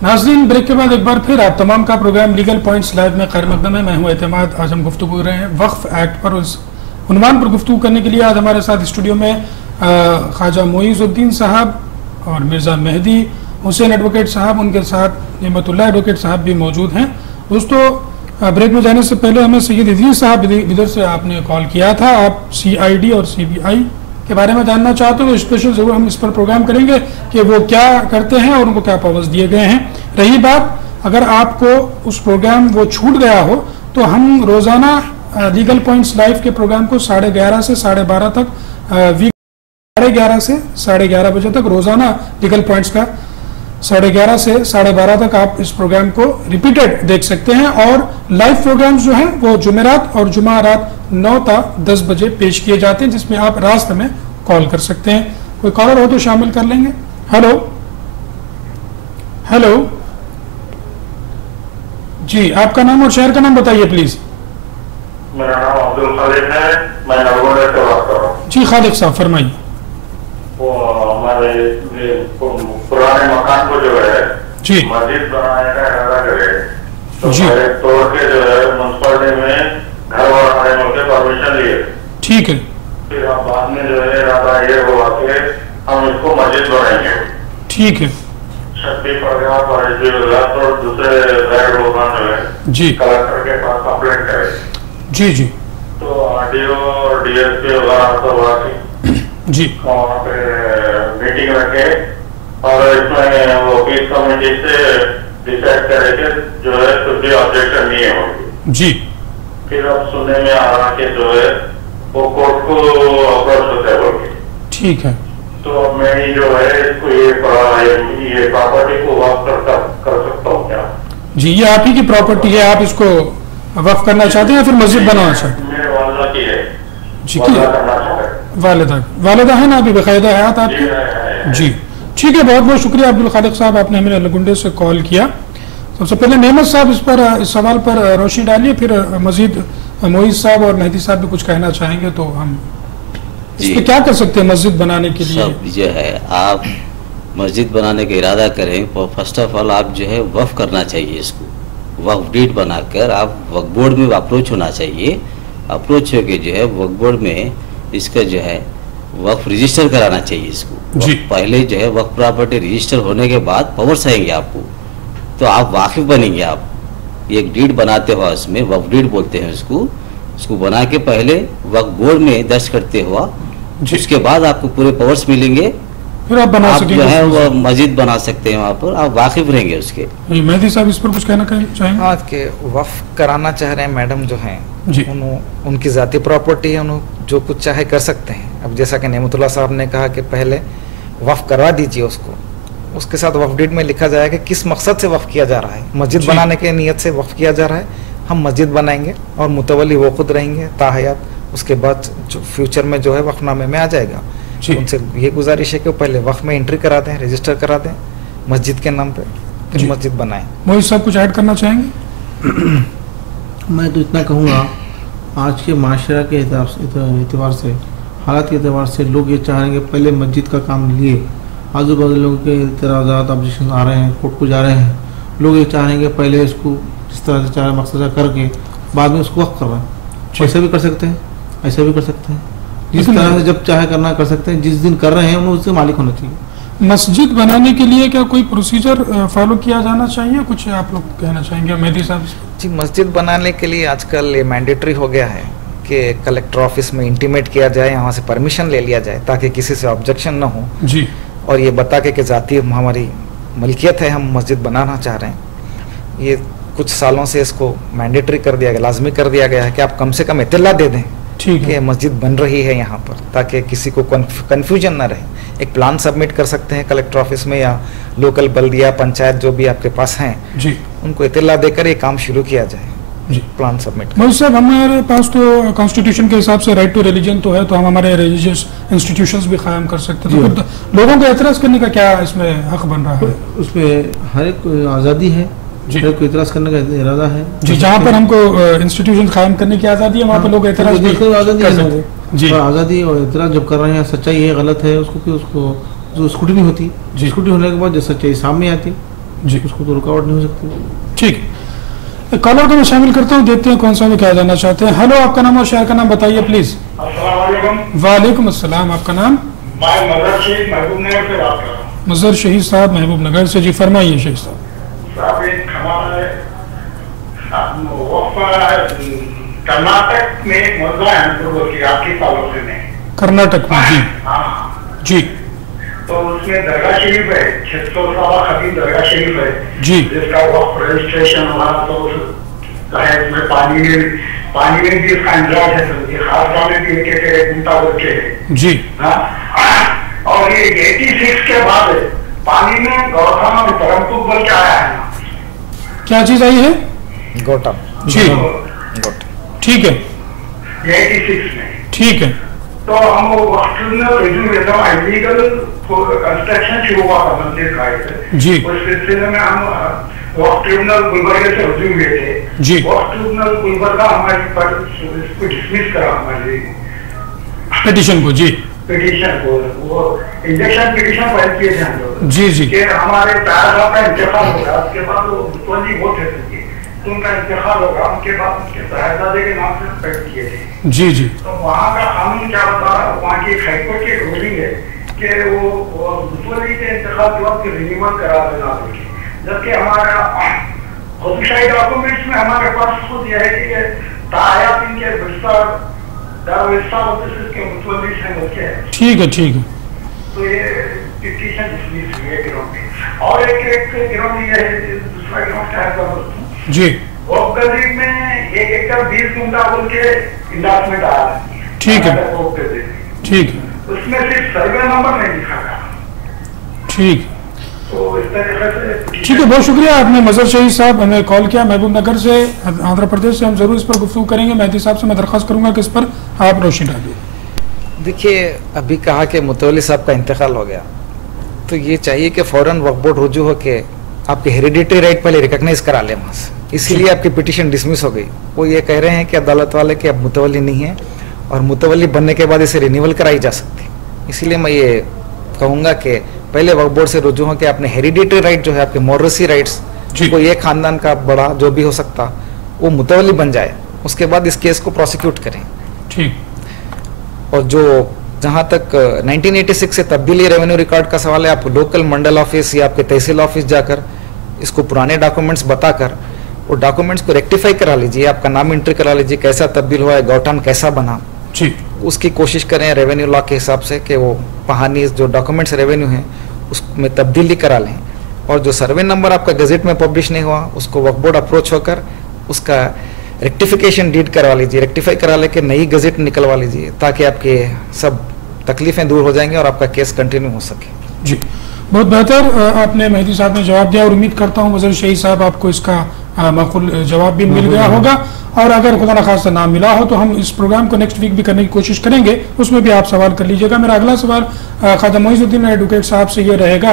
नाज़रीन, ब्रेक के बाद एक बार फिर आप तमाम का प्रोग्राम लीगल पॉइंट्स लाइव में खैर मकदम है। मैं हूं एतमाद। आज हम गुफ्तगू कर रहे हैं वक्फ एक्ट पर। उस उन्वान पर गुफ्तगू करने के लिए आज हमारे साथ स्टूडियो में ख्वाजा मोइज़ुद्दीन साहब और मिर्ज़ा मेहदी हुसैन एडवोकेट साहब, उनके साथ नेमतुल्लाह एडवोकेट साहब भी मौजूद हैं। दोस्तों, ब्रेक में जाने से पहले हमें सैयद इदरीस साहब इधर से आपने कॉल किया था। आप CID और CBI के बारे में जानना चाहते हो तो स्पेशल जरूर हम इस पर प्रोग्राम करेंगे कि वो क्या करते हैं और उनको क्या पावर्स दिए गए हैं। रही बात, अगर आपको उस प्रोग्राम वो छूट गया हो तो हम रोजाना लीगल पॉइंट्स लाइव के प्रोग्राम को 11:30 से 12:30 तक, वीक 11:30 से 11:30 बजे तक रोजाना लीगल पॉइंट्स का 11:30 से 12:30 तक आप इस प्रोग्राम को रिपीटेड देख सकते हैं। और लाइव प्रोग्राम्स जो हैं वो जुमेरात और जुमा रात 9 ता 10 बजे पेश किए जाते हैं, जिसमें आप रास्त में कॉल कर सकते हैं। कोई कॉलर हो तो शामिल कर लेंगे। हेलो हेलो जी, आपका नाम और शहर का नाम बताइए प्लीज। मेरा नाम अब्दुल खालिक है, मैं नलगोंडा से बात कर रहा हूँ। जी खालिक साहब फरमाइए। वो हमारे पुराने मकान को जो है जी मस्जिद बनाने का इरादा करे तो जी तोड़ के जो है म्यूनसिपालिटी में घर बनाने के परमिशन लिए। ठीक है, फिर अब बाद में जो है इरादा ये हुआ कि हम इसको मस्जिद बनाएंगे। ठीक है, शक्ति पड़ गया और दूसरे गैर लोग जो है जी कलेक्टर के पास कंप्लेंट करे। जी जी, तो RDO और DSP वगैरह सब जी वहाँ पे मीटिंग रखे और इसमें वो पीस कमेटी से डिसाइड करे कि जो है कुछ भी ऑब्जेक्शन नहीं होगी। जी, फिर अब सुनने में आ रहा कि जो है वो कोर्ट को अप्रोच होते हैं बोल के। ठीक है, तो अब मैं जो है इसको ये प्रॉपर्टी को वक्फ कर सकता हूँ क्या? जी, ये आप ही की प्रॉपर्टी है, आप इसको वक्फ करना चाहते हैं या फिर मस्जिद बनाना चाहते हैं? मेरे वालिदा की है। जी, वालिदा है ना अभी बाकायदा हयात आपकी? जी, ठीक है, बहुत बहुत शुक्रिया अब्दुल खालिक साहब, आपने हमें नलगुंडे से कॉल किया। सबसे पहले नेमत साहब इस सवाल पर रोशनी डालिए, फिर मजीद मोइज साहब और मेहदी साहब भी कुछ कहना चाहेंगे तो हम इस पे क्या कर सकते हैं मस्जिद बनाने के लिए? सब जो है आप मस्जिद बनाने का इरादा करें तो फर्स्ट ऑफ ऑल आप जो है वक्फ करना चाहिए, इसको वक्फ डीड बनाकर आप वक्फ बोर्ड में अप्रोच होना चाहिए। अप्रोच होकर जो है वक्फ बोर्ड में इसका जो है वक्फ रजिस्टर कराना चाहिए इसको। पहले जो है वक्फ प्रॉपर्टी रजिस्टर होने के बाद पावर्स आएंगे आपको, तो आप वाकिफ बनेंगे। आप एक डीड बनाते हो, उसमें वक्फ डीड बोलते हैं उसको बना के पहले वक्फ बोर्ड में दर्ज करते हुआ, उसके बाद आपको पूरे पावर्स मिलेंगे, फिर आप बना सकेंगे, जो है वो मस्जिद बना सकते हैं वहाँ पर, आप वाकिफ रहेंगे उसके। मेहदी साहब इस पर कुछ कहना चाहेंगे? हाँ, कि वक्फ कराना चाह रहे हैं मैडम जो हैं, उनकी ज़ाती प्रॉपर्टी है, उन्होंने जो कुछ चाहे कर सकते हैं। अब जैसा कि नेमतुल्लाह साहब ने कहा कि पहले वक्फ करवा दीजिए उसको, उसके साथ वक्फ डीड में लिखा जाएगा कि किस मकसद से वक्फ किया जा रहा है। मस्जिद बनाने के नियत से वक्फ किया जा रहा है, हम मस्जिद बनाएंगे और मुतवल्ली वो खुद रहेंगे ताहयात, उसके बाद जो फ्यूचर में जो है वक्फनामे में आ जाएगा। उनसे ये गुजारिश है कि वो पहले वक्फ में एंट्री करा दें, रजिस्टर करा दें मस्जिद के नाम पे, फिर मस्जिद बनाएं। मोहित साहब कुछ ऐड करना चाहेंगे? मैं तो इतना कहूँगा, आज के माशरा के एतबार से, हालात के एतबार से लोग ये चाह रहे हैं कि पहले मस्जिद का काम लिए, आजू बाजू लोगों के इतराज़ात ऑब्जेक्शन आ रहे हैं, कोर्ट को जा रहे हैं, लोग ये चाह रहे हैं कि पहले इसको जिस तरह से चाह रहे मकसद करके बाद में उसको वक्त कर रहे हैं। ऐसा भी कर सकते हैं, ऐसा भी कर सकते हैं, जिस तरह से जब चाहे करना कर सकते हैं, जिस दिन कर रहे हैं उन्हें उससे मालिक होना चाहिए। मस्जिद बनाने के लिए क्या कोई प्रोसीजर फॉलो किया जाना चाहिए? कुछ आप लोग कहना चाहेंगे मेहदी साहब? जी, मस्जिद बनाने के लिए आजकल ये मैंडेटरी हो गया है कि कलेक्टर ऑफिस में इंटीमेट किया जाए, यहाँ से परमिशन ले लिया जाए ताकि किसी से ऑब्जेक्शन ना हो जी, और ये बता के कि ज़ाती हमारी मलकियत है, हम मस्जिद बनाना चाह रहे हैं। ये कुछ सालों से इसको मैंडेटरी कर दिया गया, लाजमी कर दिया गया है कि आप कम से कम इत्तला दे दें कि मस्जिद बन रही है यहाँ पर, ताकि किसी को कन्फ्यूजन ना रहे। एक प्लान सबमिट कर सकते हैं कलेक्टर ऑफिस में, या लोकल बल्दिया पंचायत जो भी आपके पास हैं जी, उनको इत्तला देकर ये काम शुरू किया जाए जी, प्लान सबमिट। मोहित साहब, हमारे पास तो कॉन्स्टिट्यूशन के हिसाब से राइट टू रिलीजन तो है, तो हम हमारे रिलीजियस इंस्टीट्यूशंस भी कायम कर सकते हैं, तो लोगों को एतराज़ करने का क्या इसमें हक बन रहा है? उसमें हर एक आज़ादी है, हर एक को एतराज़ करने का इरादा है जी। जहाँ पर हमको इंस्टीट्यूशन कायम करने की आज़ादी है, वहाँ पर लोग एतराज़ आज़ादी जी, आज़ादी और एतराज़ जब कर रहे हैं, सच्चाई है गलत है, उसको जो स्क्रूटनी होती है, स्क्रूटनी होने के बाद जो सच्चाई सामने आती जी, उसको तो रुकावट नहीं हो सकती। ठीक, कॉलर को मैं शामिल करता हूँ, देखते हैं कौन सा भी क्या जानना चाहते हैं। हेलो, आपका नाम और शहर का नाम बताइए प्लीज। वालेकुम अस्सलाम, आपका नाम? मजहर शहीद साहब महबूब नगर से जी, फरमाइए शहीद साहब। कर्नाटक में कर्नाटक में जी जी, तो उसमें दरगाह शरीफ है, 600 साल खतीब दरगाह शरीफ है जी, जिसका वक्त रजिस्ट्रेशन हुआ, तो उसमें पानी में भी उसका इंतजाम है, खास में भी एक मुताबिक के जी हाँ। और ये 86 के बाद पानी में गौतम और परमपुर बोल के आया है ना, क्या चीज आई है? गौतम जी, ठीक है, 86 में ठीक है। तो हम इलीगल कंस्ट्रक्शन शुरू हुआ था मंदिर का जी, उस सिलसिले में हम वक्त ट्रिब्यूनल गुलबर्गा से रुजू हुए थे जी। वक्त ट्रिब्यूनल गुलबर्गा हमारी डिसमिस करा हमारी पिटीशन को जी, पिटीशन को, वो इंजेक्शन पिटीशन फाइल किए थे हम लोग जी जी, कि हमारे तार साहब का इंतकाल होगा, उसके बाद वो मुतवल्ली वो थे तो उनका इंतकाल होगा, उनके बाद उनके साहिबजादे के नाम से पेश किए थे जी जी। तो वहाँ का कानून क्या बता रहा है, वहाँ की हाईकोर्ट की रूलिंग है कि वो मुतवल्ली के इंतकाल के वक्त रिन्यूअल करा देना होगी, जबकि हमारा ऑफिशियल डॉक्यूमेंट्स में हमारे पास खुद यह है कि तायात इनके के मुतवल्ली से होते हैं। ठीक है, ठीक है। तो ये पिटीशन डिसमिस हुई है गिरोह में। और एक गिरोह ये है, दूसरा गिरोह क्या है जी, वो गरीब में 1 एकड़ 20 गुंडा बोल के इंडस्टमेंट आ रहा है, ठीक है, ठीक है, उसमें सिर्फ सर्वे नंबर नहीं लिखा था। ठीक, तो इस तरीके से ठीक है। बहुत शुक्रिया, आपने मजहर शहीद साहब हमें कॉल किया महबूब नगर से, आंध्र प्रदेश से। हम जरूर इस पर गुफ्तगू करेंगे। मेहदी साहब से मैं दरख्वास्त करूंगा कि इस पर आप रोशनी डालिए। देखिए, अभी कहा कि मुतवल्ली साहब का इंतकाल हो गया, तो ये चाहिए कि फौरन वक्फ बोर्ड रुजू हो के आपके हेरिडिटरी राइट पहले रिकॉग्नाइज करा ले वहाँ से, इसीलिए आपकी पिटीशन डिसमिस हो गई। वो ये कह रहे हैं कि अदालत वाले कि अब मुतवल्ली नहीं है और मुतवल्ली बनने के बाद इसे रिन्यूअल कराई जा सकती। इसीलिए मैं ये कहूँगा कि पहले वक्फ बोर्ड से रुजू हो के अपने हेरिडिटरी राइट जो है, आपके मोरसी राइट्स, कोई एक खानदान का बड़ा जो भी हो सकता वो मुतवल्ली बन जाए, उसके बाद इस केस को प्रोसिक्यूट करें। ठीक। और जो जहाँ तक 1986 से तब्दीली रेवेन्यू रिकॉर्ड का सवाल है, आप लोकल मंडल ऑफिस या आपके तहसील ऑफिस जाकर इसको पुराने डॉक्यूमेंट्स बताकर वो डॉक्यूमेंट्स को रेक्टिफाई करा लीजिए, आपका नाम एंट्री करा लीजिए, कैसा तब्दील हुआ है, गौठान कैसा बना, उसकी कोशिश करें रेवेन्यू लॉ के हिसाब से कि वो पहानी जो डॉक्यूमेंट्स रेवेन्यू हैं उसमें तब्दीली करा लें। और जो सर्वे नंबर आपका गजेट में पब्लिश नहीं हुआ उसको वक्फ बोर्ड अप्रोच होकर उसका रेक्टिफिकेशन डीड करवा लीजिए, रेक्टिफाई करा लेके नई गजेट निकलवा लीजिए, ताकि आपके सब तकलीफें दूर हो जाएंगी और आपका केस कंटिन्यू हो सके। जी, बहुत बेहतर आपने मेहदी साहब ने जवाब दिया और उम्मीद करता हूँ वज़ीर शहीद साहब आपको इसका माकूल जवाब भी मिल गया होगा। और अगर खुदा न खास्ता नाम मिला हो तो हम इस प्रोग्राम को नेक्स्ट वीक भी करने की कोशिश करेंगे, उसमें भी आप सवाल कर लीजिएगा। मेरा अगला सवाल ख्वाजा मोइज़ुद्दीन एडवोकेट साहब से ये रहेगा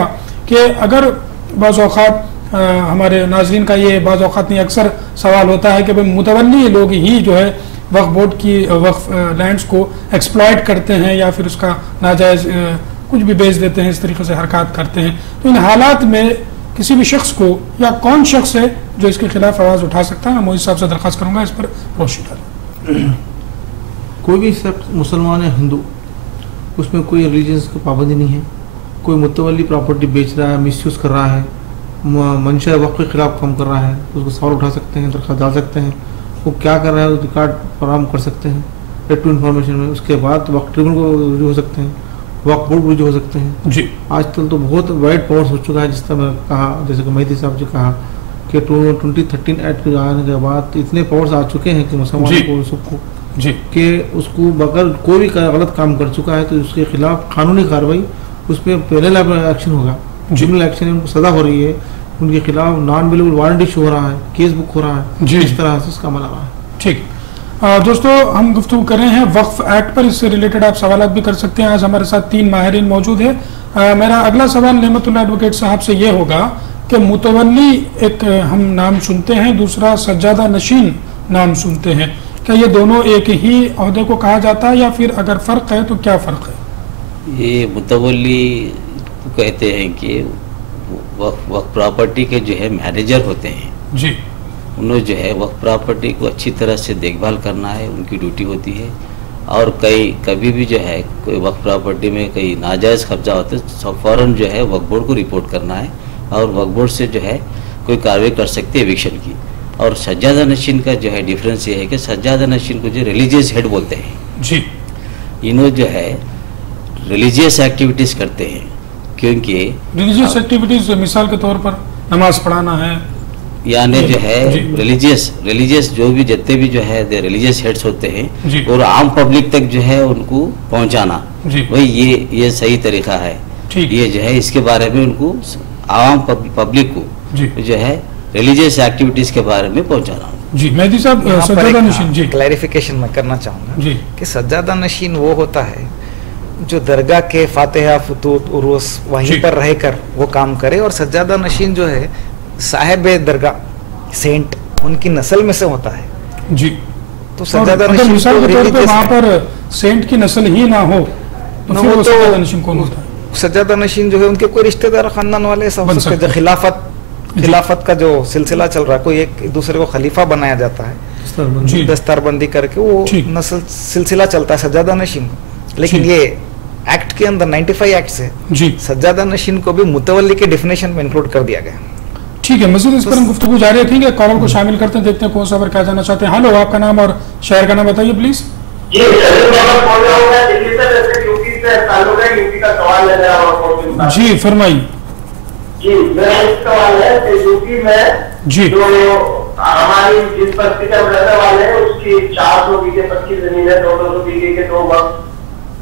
कि अगर बाज़ औक़ात हमारे नाज़रीन का ये बाज़ औक़ात नहीं अक्सर सवाल होता है कि भाई मुतवल्ली लोग ही जो है वक्फ बोर्ड की वक्फ लैंड्स को एक्सप्लॉइट करते हैं या फिर उसका नाजायज़ कुछ भी बेच देते हैं, इस तरीके से हरकत करते हैं, तो इन हालात में किसी भी शख्स को या कौन शख्स है जो इसके खिलाफ आवाज़ उठा सकता है? मैं मोइज़ साहब से दरख्वास्त करूँगा इस पर रोशनी डालें। कोई भी शख्स मुसलमान या हिंदू उसमें कोई रिलीजियस की पाबंदी नहीं है। कोई मुतवल्ली प्रॉपर्टी बेच रहा है, मिसयूज़ कर रहा है, मंशा वक्फ के खिलाफ काम कर रहा है तो उसको सवाल उठा सकते हैं, दरख्वास्त डाल सकते हैं। वो क्या कर रहा है उस रिकॉर्ड फराहम कर सकते हैं राइट टू इन्फॉर्मेशन में। उसके बाद वक्फ ट्रिब्यूनल को रुजू हो सकते हैं, वक्फ बोर्ड रुजू हो सकते हैं। जी, आजकल तो बहुत वाइड पावर्स हो चुका है, जिस तरह मैं कहा, जैसे कि मेहदी साहब जी कहा कि 2013 एक्ट के आने के बाद इतने पावर्स आ चुके हैं कि मुसलमानों को सबको जी कि उसको अगर कोई भी गलत काम कर चुका है तो उसके खिलाफ कानूनी कार्रवाई, उस पर पेनल एक्शन होगा, क्रिमिनल एक्शन है, उनको सजा हो रही है, उनके खिलाफ नॉन अवेलेबल वारंट इशू हो रहा है, केस बुक हो रहा है, इस तरह से उसका अमल रहा है। ठीक, दोस्तों हम गुफ्तगू कर रहे हैं वक्फ एक्ट पर, इससे रिलेटेड आप सवाल भी कर सकते हैं। आज हमारे साथ 3 माहिरीन मौजूद है। मेरा अगला सवाल नेमतुल्लाह एडवोकेट साहब से ये होगा कि मुतवल्ली एक हम नाम सुनते हैं, दूसरा सज्जादा नशीन नाम सुनते हैं, क्या ये दोनों एक ही ओहदे को कहा जाता है या फिर अगर फ़र्क है तो क्या फ़र्क है? ये मुतवल्ली कहते हैं कि वक्फ प्रॉपर्टी के जो है मैनेजर होते हैं जी, उन्हें जो है वक्फ प्रॉपर्टी को अच्छी तरह से देखभाल करना है, उनकी ड्यूटी होती है। और कभी भी जो है कोई वक्फ प्रॉपर्टी में कहीं नाजायज़ कब्जा होता है तो फ़ौरन जो है वक्फ बोर्ड को रिपोर्ट करना है और वक्फ बोर्ड से जो है कोई कार्रवाई कर सकती है एविक्शन की। और सज्जादा नशीन का जो है डिफरेंस ये है कि सज्जादा नशीन को जो रिलीजियस हेड बोलते हैं जी, इन्हों जो है रिलीजियस एक्टिविटीज़ करते हैं, क्योंकि रिलीजियस एक्टिविटीज़ मिसाल के तौर पर नमाज पढ़ाना है, यानी जो है रिलीजियस जो भी जितने भी जो है रिलीजियस हेड्स होते हैं और आम पब्लिक तक जो है उनको पहुंचाना, वही ये सही तरीका है। ये जो है इसके बारे में उनको आम पब्लिक को जो है रिलीजियस एक्टिविटीज के बारे में पहुंचाना। जी, मेहदी साहब सज्जादा नशीन जी क्लैरिफिकेशन मैं करना चाहूँगा कि सज्जादा नशीन वो होता है जो दरगाह के फातिहा फतूत उरूस वहीं पर रहकर वो काम करे, और सज्जादा नशीन जो है साहिब दरगाह सेंट उनकी नस्ल में से होता है जी। तो सज्जादा नशीन मिसाल के तौर पे वहाँ पर सेंट की नस्ल ही ना हो तो फिर वो सज्जादा नशीन कौन होता है? सज्जादा नशीन जो है उनके कोई रिश्तेदार खानदान वाले ऐसा हो सकते हैं। खिलाफत का जो सिलसिला चल रहा है, कोई एक दूसरे को खलीफा बनाया जाता है, दस्तारबंदी करके वो नस्ल सिलसिला चलता है सज्जादा नशीन। लेकिन ये एक्ट के अंदर 95 एक्ट से सज्जादा नशीन को भी मुतवल्ली के डेफिनेशन में इंक्लूड कर दिया गया। ठीक है, मज़ीद इस पर हम गुफ्तगू जारी रखेंगे। कॉलर को शामिल करते हैं, देखते हैं कौन सा खबर क्या जाना चाहते हैं। हेलो, आपका नाम और शहर का नाम बताइए प्लीज। जी फरमाइए। जी, मेरा एक सवाल है कि यूपी में जी जो हमारी जिस बस्ती का रहने वाले हैं उसकी 400 बीघे 25 जमीन है, 200 बीघे के 2 वक्त,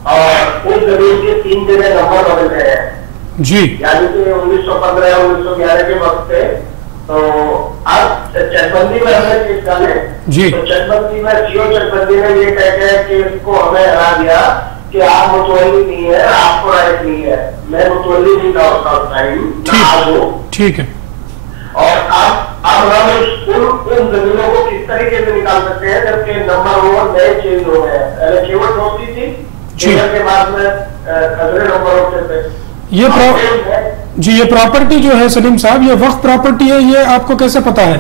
और उस जमीन के 3 जगह नंबर बदल गए हैं जी, यानी कि 1915 1911 के वक्त से। तो अब चकबंदी में हमने केस डाले जी, तो चकबंदी में जियो चकबंदी में ये कहते हैं कि इसको हमें हरा दिया कि आप मुतवल्ली नहीं है, आपको राइट नहीं है। मैं मुतवल्ली नहीं था उसका टाइम, ठीक है। और अब हम उन जमीनों को किस तरीके से निकाल सकते हैं जबकि नंबर वो नए चेंज हो गए हैं? पहले केवल होती थी, के बाद में खजरे नंबर होते थे। ये प्रॉपर्टी जो है सलीम साहब, ये वक्फ प्रॉपर्टी है, ये आपको कैसे पता है?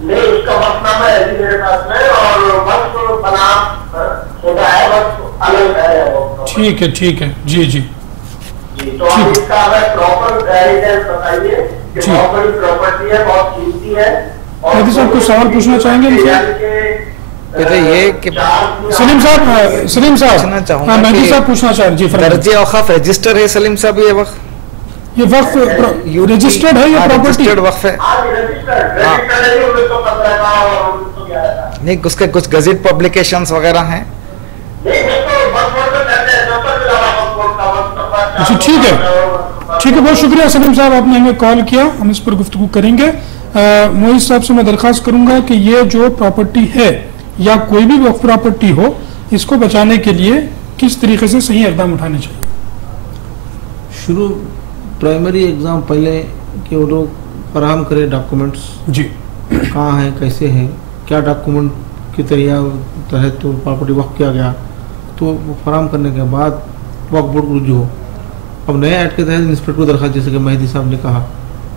नहीं, उसका वक्फनामा है जी मेरे पास में, और वक्फ बना होता है, वक्फ अलग है। ठीक है जी जी जी, तो आप इसका अगर प्रॉपर गाइडेंस बताइए बहुत बड़ी प्रॉपर्टी है, बहुत कीमती है। मेहदी साहब कुछ सवाल पूछना चाहेंगे इनसे? ये कि सलीम साहब मेहदी साहब पूछना चाहें जी। दर्जे औक़ाफ़ रजिस्टर है सलीम साहब, ये वक्फ रजिस्टर्ड है, ये प्रॉपर्टी वक्फ है नहीं, उसके कुछ गज़ेट पब्लिकेशंस वगैरह हैं। जी ठीक है, बहुत शुक्रिया सलीम साहब, आपने हमें कॉल किया, हम इस पर गुफ्तगू करेंगे। मोहित साहब से मैं दरख्वास्त करूंगा कि ये जो प्रॉपर्टी है या कोई भी वक्फ प्रॉपर्टी हो, इसको बचाने के लिए किस तरीके से सही इक़दाम उठाने चाहिए। शुरू प्राइमरी एग्ज़ाम पहले कि वो लोग फराहम करें डॉक्यूमेंट्स जी, कहाँ है, कैसे है, क्या डॉक्यूमेंट के तहत तो प्रॉपर्टी वक्फ किया गया, तो वो फराहम करने के बाद वक्फ बोर्ड रुजू हो। अब नए एक्ट के तहत इंस्पेक्टर को दरख्वास्त, जैसे कि मेहदी साहब ने कहा,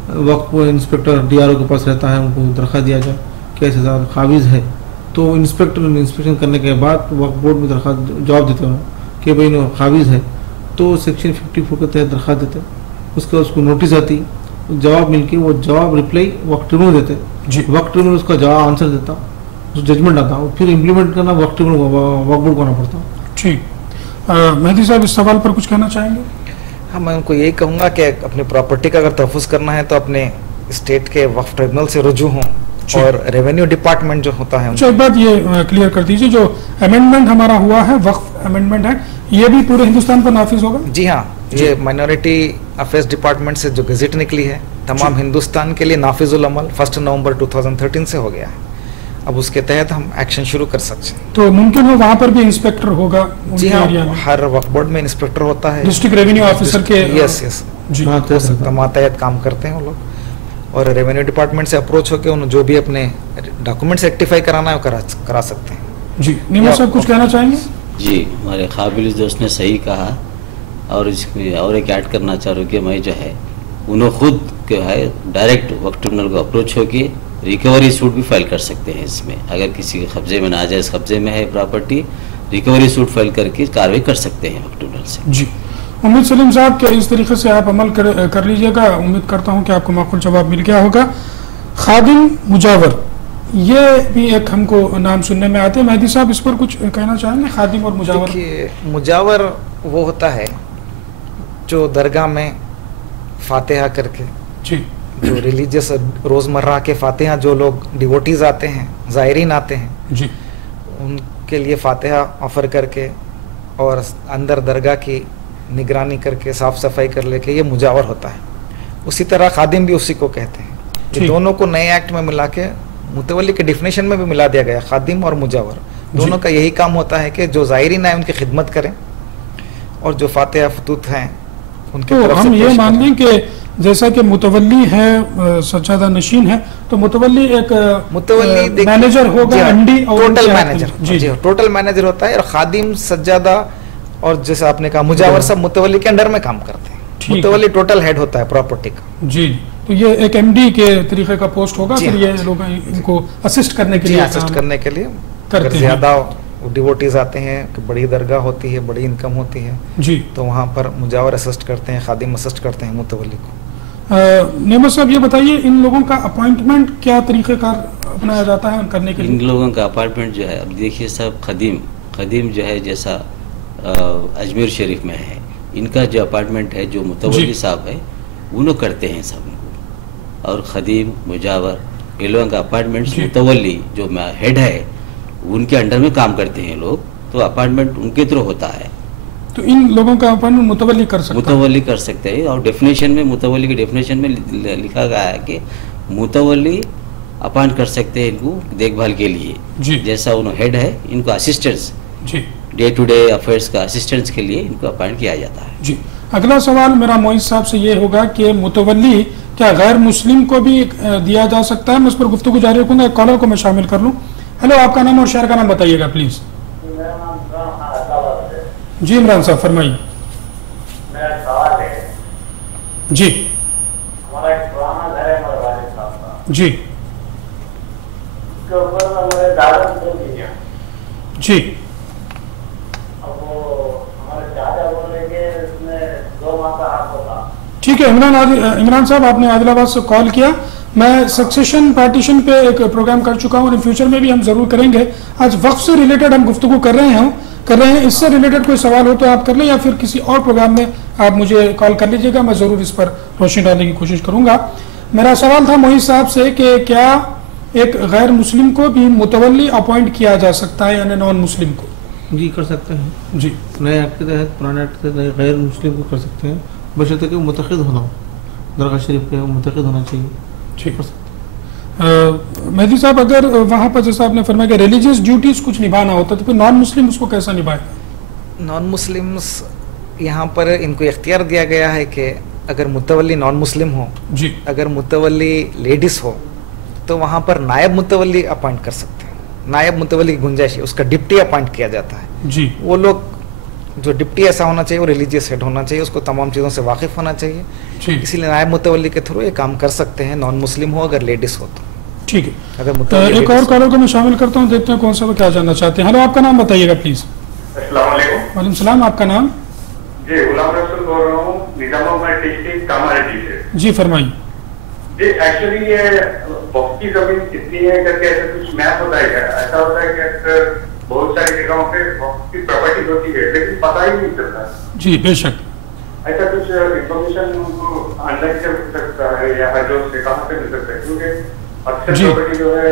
वक्फ इंस्पेक्टर DRO के पास रहता है, उनको दरख्वास्त दिया जाए कि ऐसे काबिज है, तो इंस्पेक्टर इंस्पेक्शन करने के बाद वक्फ बोर्ड में दरख्वास्त जवाब देते हैं कि भाई नो काबिज है, तो सेक्शन 54 के तहत दरख्वास्त देते, उसके उसको नोटिस आती, जवाब मिलके वो जवाब रिप्लाई वक्फ ट्रिब्यूनल देते जी, वक्फ ट्रिब्यूनल उसका जवाब आंसर देता, उस जजमेंट आता, और फिर इम्प्लीमेंट करना वक्फ ट्रिब्यूनल वक्फ बोर्ड को आना पड़ता। ठीक, मेहदी साहब इस सवाल पर कुछ कहना चाहेंगे? हाँ, मैं उनको यही कहूँगा कि अपनी प्रॉपर्टी का अगर तहफ़्फ़ुज़ करना है तो अपने स्टेट के वक्फ ट्रिब्यूनल से रुजू हों, और रेवेन्यू डिपार्टमेंट जो होता है। एक बात ये क्लियर कर दीजिए, जो अमेंडमेंट हमारा हुआ है, वक्फ अमेंडमेंट है, ये भी पूरे हिंदुस्तान पर नाफिज होगा? जी हाँ, ये माइनॉरिटी अफेयर्स डिपार्टमेंट से जो गज़ेट निकली है, तमाम हिंदुस्तान के लिए नाफिजुल अमल 1 नवंबर 2013 से हो गया है। अब उसके तहत हम एक्शन शुरू कर सकते हैं। तो मुमकिन हो वहाँ पर भी इंस्पेक्टर होगा? जी हाँ, हर वक्फ बोर्ड में इंस्पेक्टर होता है, डिस्ट्रिक्ट रेवेन्यू ऑफिसर के। यस जी, मातहत काम करते हैं वो लोग, और रेवेन्यू डिपार्टमेंट से अप्रोच होकर उन्हें जो भी अपने डॉक्यूमेंट्स रेक्टिफाई कराना है वो करा सकते हैं जी। नीमत साहब कुछ कहना चाहेंगे? जी, हमारे काबिल दोस्त ने सही कहा, और इसमें और एक ऐड करना चाह रहा हूँ कि मैं जो है उन्हें खुद जो है डायरेक्ट वक्फ ट्रिब्यूनल को अप्रोच होकर रिकवरी सूट भी फाइल कर सकते हैं। इसमें अगर किसी के कब्जे में नाजायज़ कब्जे में है प्रॉपर्टी, रिकवरी सूट फाइल करके कार्रवाई कर सकते हैं वक्फ ट्रिब्यूनल से जी। उम्मीद सलीम साहब के इस तरीके से आप अमल कर लीजिएगा, उम्मीद करता हूँ कि आपको माकूल जवाब मिल गया होगा। खादिम मुजावर, ये भी एक हमको नाम सुनने में आते हैं, मेहदी साहब इस पर कुछ कहना चाहेंगे? खादिम और मुजावर, मुजावर वो होता है जो दरगाह में फातिहा करके जी, जो रिलीजियस रोज़मर्रा के फातिहा जो लोग डिवोटीज आते हैं, ज़ायरीन आते हैं जी, उनके लिए फातिहा ऑफ़र करके और अंदर दरगाह की निगरानी करके साफ़ सफाई कर लेके, ये मुजावर होता है। उसी तरह खादिम भी उसी को कहते हैं। ये दोनों को नए एक्ट में मिला के मुतवल्ली के डिफिनेशन में भी मिला दिया गया, खादिम और मुजावर दोनों का यही काम होता है कि जो ज़ायरीन है उनकी खिदमत करें, और जो फातिहा फतूत हैं उनके तो हम ये मान लें कि जैसा कि मुतवल्ली है, सज्जादा नशीन है, तो मुतवल्ली एक मैनेजर होगा, एमडी और टोटल मैनेजर जी, टोटल मैनेजर होता है। और खादिम, सज्जादा और जैसा आपने कहा मुजावर सब मुतवल्ली के अंडर में काम करते हैं। मुतवल्ली टोटल हेड होता है प्रॉपर्टी का जी। तो ये एक एमडी के तरीके का पोस्ट होगा, फिर ये लोग इनको असिस्ट करने के लिए करते हैं। ज्यादा डिवोटीज आते हैं, बड़ी दरगाह होती है, बड़ी इनकम होती है जी, तो वहाँ पर मुजावर असिस्ट करते हैं, खादिम असिस्ट करते हैं मुतवल्ली को। नेमत साहब ये बताइए, इन लोगों का अपॉइंटमेंट क्या तरीक़ेकार अपनाया जाता है करने के लिए? इन लोगों का अपॉइंटमेंट जो है, अब देखिए साहब, खदीम जो है जैसा अजमेर शरीफ में है, इनका जो अपॉइंटमेंट है, जो मुतवल्ली साहब है उन्होंने करते हैं सब, और खदीम, मुजावर, ये लोगों का अपॉइंटमेंट मुतवल्ली जो हेड है उनके अंडर में काम करते हैं लोग, तो अपॉइंटमेंट उनके थ्रू होता है। तो इन लोगों का अपॉइंटमेंट मुतवल्ली कर सकते हैं, और डेफिनेशन में, मुतवल्ली के डेफिनेशन में लिखा गया है कि मुतवल्ली अपॉइंट कर सकते हैं इनको देखभाल के लिए, जैसा उन्होंने हेड है, इनको assistance day to day affairs का असिस्टेंस के लिए इनको अपॉइंट किया जाता है जी। अगला सवाल मेरा मोहित साहब से ये होगा कि मुतवल्ली क्या गैर मुस्लिम को भी दिया जा सकता है? मैं इस पर गुफ्तगू जारी रखूंगा, एक कॉलर को मैं शामिल कर लूँ। हेलो, आपका नाम और शहर का नाम बताइएगा प्लीज। जी इमरान साहब फरमाइए। मेरा सवाल है जी। हमारा एक पुराना घर है हमारे वालिद साहब का जी, उसके ऊपर हमारे दादा को दिया जी। अब वो हमारे चाचा बोले कि इसमें 2 माह का हक होगा। ठीक ठीक है इमरान साहब, आपने आदिलाबाद से कॉल किया। मैं सक्सेशन पार्टीशन पे एक प्रोग्राम कर चुका हूँ और इन फ्यूचर में भी हम जरूर करेंगे। आज वक्फ से रिलेटेड हम गुफ्तगू कर रहे हैं। इससे रिलेटेड कोई सवाल हो तो आप कर लें या फिर किसी और प्रोग्राम में आप मुझे कॉल कर लीजिएगा, मैं जरूर इस पर रोशनी डालने की कोशिश करूंगा। मेरा सवाल था मोहित साहब से कि क्या एक गैर मुस्लिम को भी मुतवल्ली अपॉइंट किया जा सकता है यानी नॉन मुस्लिम को? जी कर सकते हैं जी, नए एक्ट के तहत, पुराने एक्ट के तहत गैर मुस्लिम को कर सकते हैं, बशर्ते कि मुतक़िद होना हो, दरगाह शरीफ के मुतक़िद होना चाहिए। ठीक, कर सकते हैं। मेहदी साहब, अगर वहाँ पर जैसा आपने फरमाया कि रिलीजियस ड्यूटीज कुछ निभाना होता तो फिर नॉन मुस्लिम उसको कैसा निभाएगा? नॉन मुस्लिम्स यहाँ पर इनको इख्तियार दिया गया है कि अगर मुतवल्ली नॉन मुस्लिम हो जी, अगर मुतवल्ली लेडीज हो तो वहाँ पर नायब मुतवल्ली अपॉइंट कर सकते हैं। नायब मुतवल्ली की गुंजाइश है, उसका डिप्टी अपॉइंट किया जाता है जी। वो लोग जो डिप्टी ऐसा होना चाहिए वो रिलीजियस हेड होना चाहिए, उसको तमाम चीज़ों से वाकिफ होना चाहिए, इसीलिए नायब मुतवल्ली के थ्रू ये काम कर सकते हैं, नॉन मुस्लिम हो अगर लेडीज हो तो। ठीक है, अगर एक और कॉलर को मैं शामिल करता हूँ, देखते हैं कौन सा वो क्या जानना चाहते हैं। हेलो, आपका नाम बताइएगा प्लीज। वालेकुम सलाम, आपका नाम? जी, गुलाम रसूल बोल रहा हूँ, निजामाबाद डिस्ट्रिक्ट कामारेड्डी से। जी फरमाइए। जी, एक्चुअली ये वक्त की जमीन कितनी है करके ऐसा कुछ मैप होता है क्या? ऐसा होता है कि बहुत सारी जगहों पे वक्त की प्रॉपर्टी होती है लेकिन पता ही नहीं चलता। जी बेशक, ऐसा कुछ इंफॉर्मेशन ऑनलाइन से मिल सकता है या हजों से कहाँ से मिल सकता है? क्योंकि अक्सर प्रॉपर्टी जो है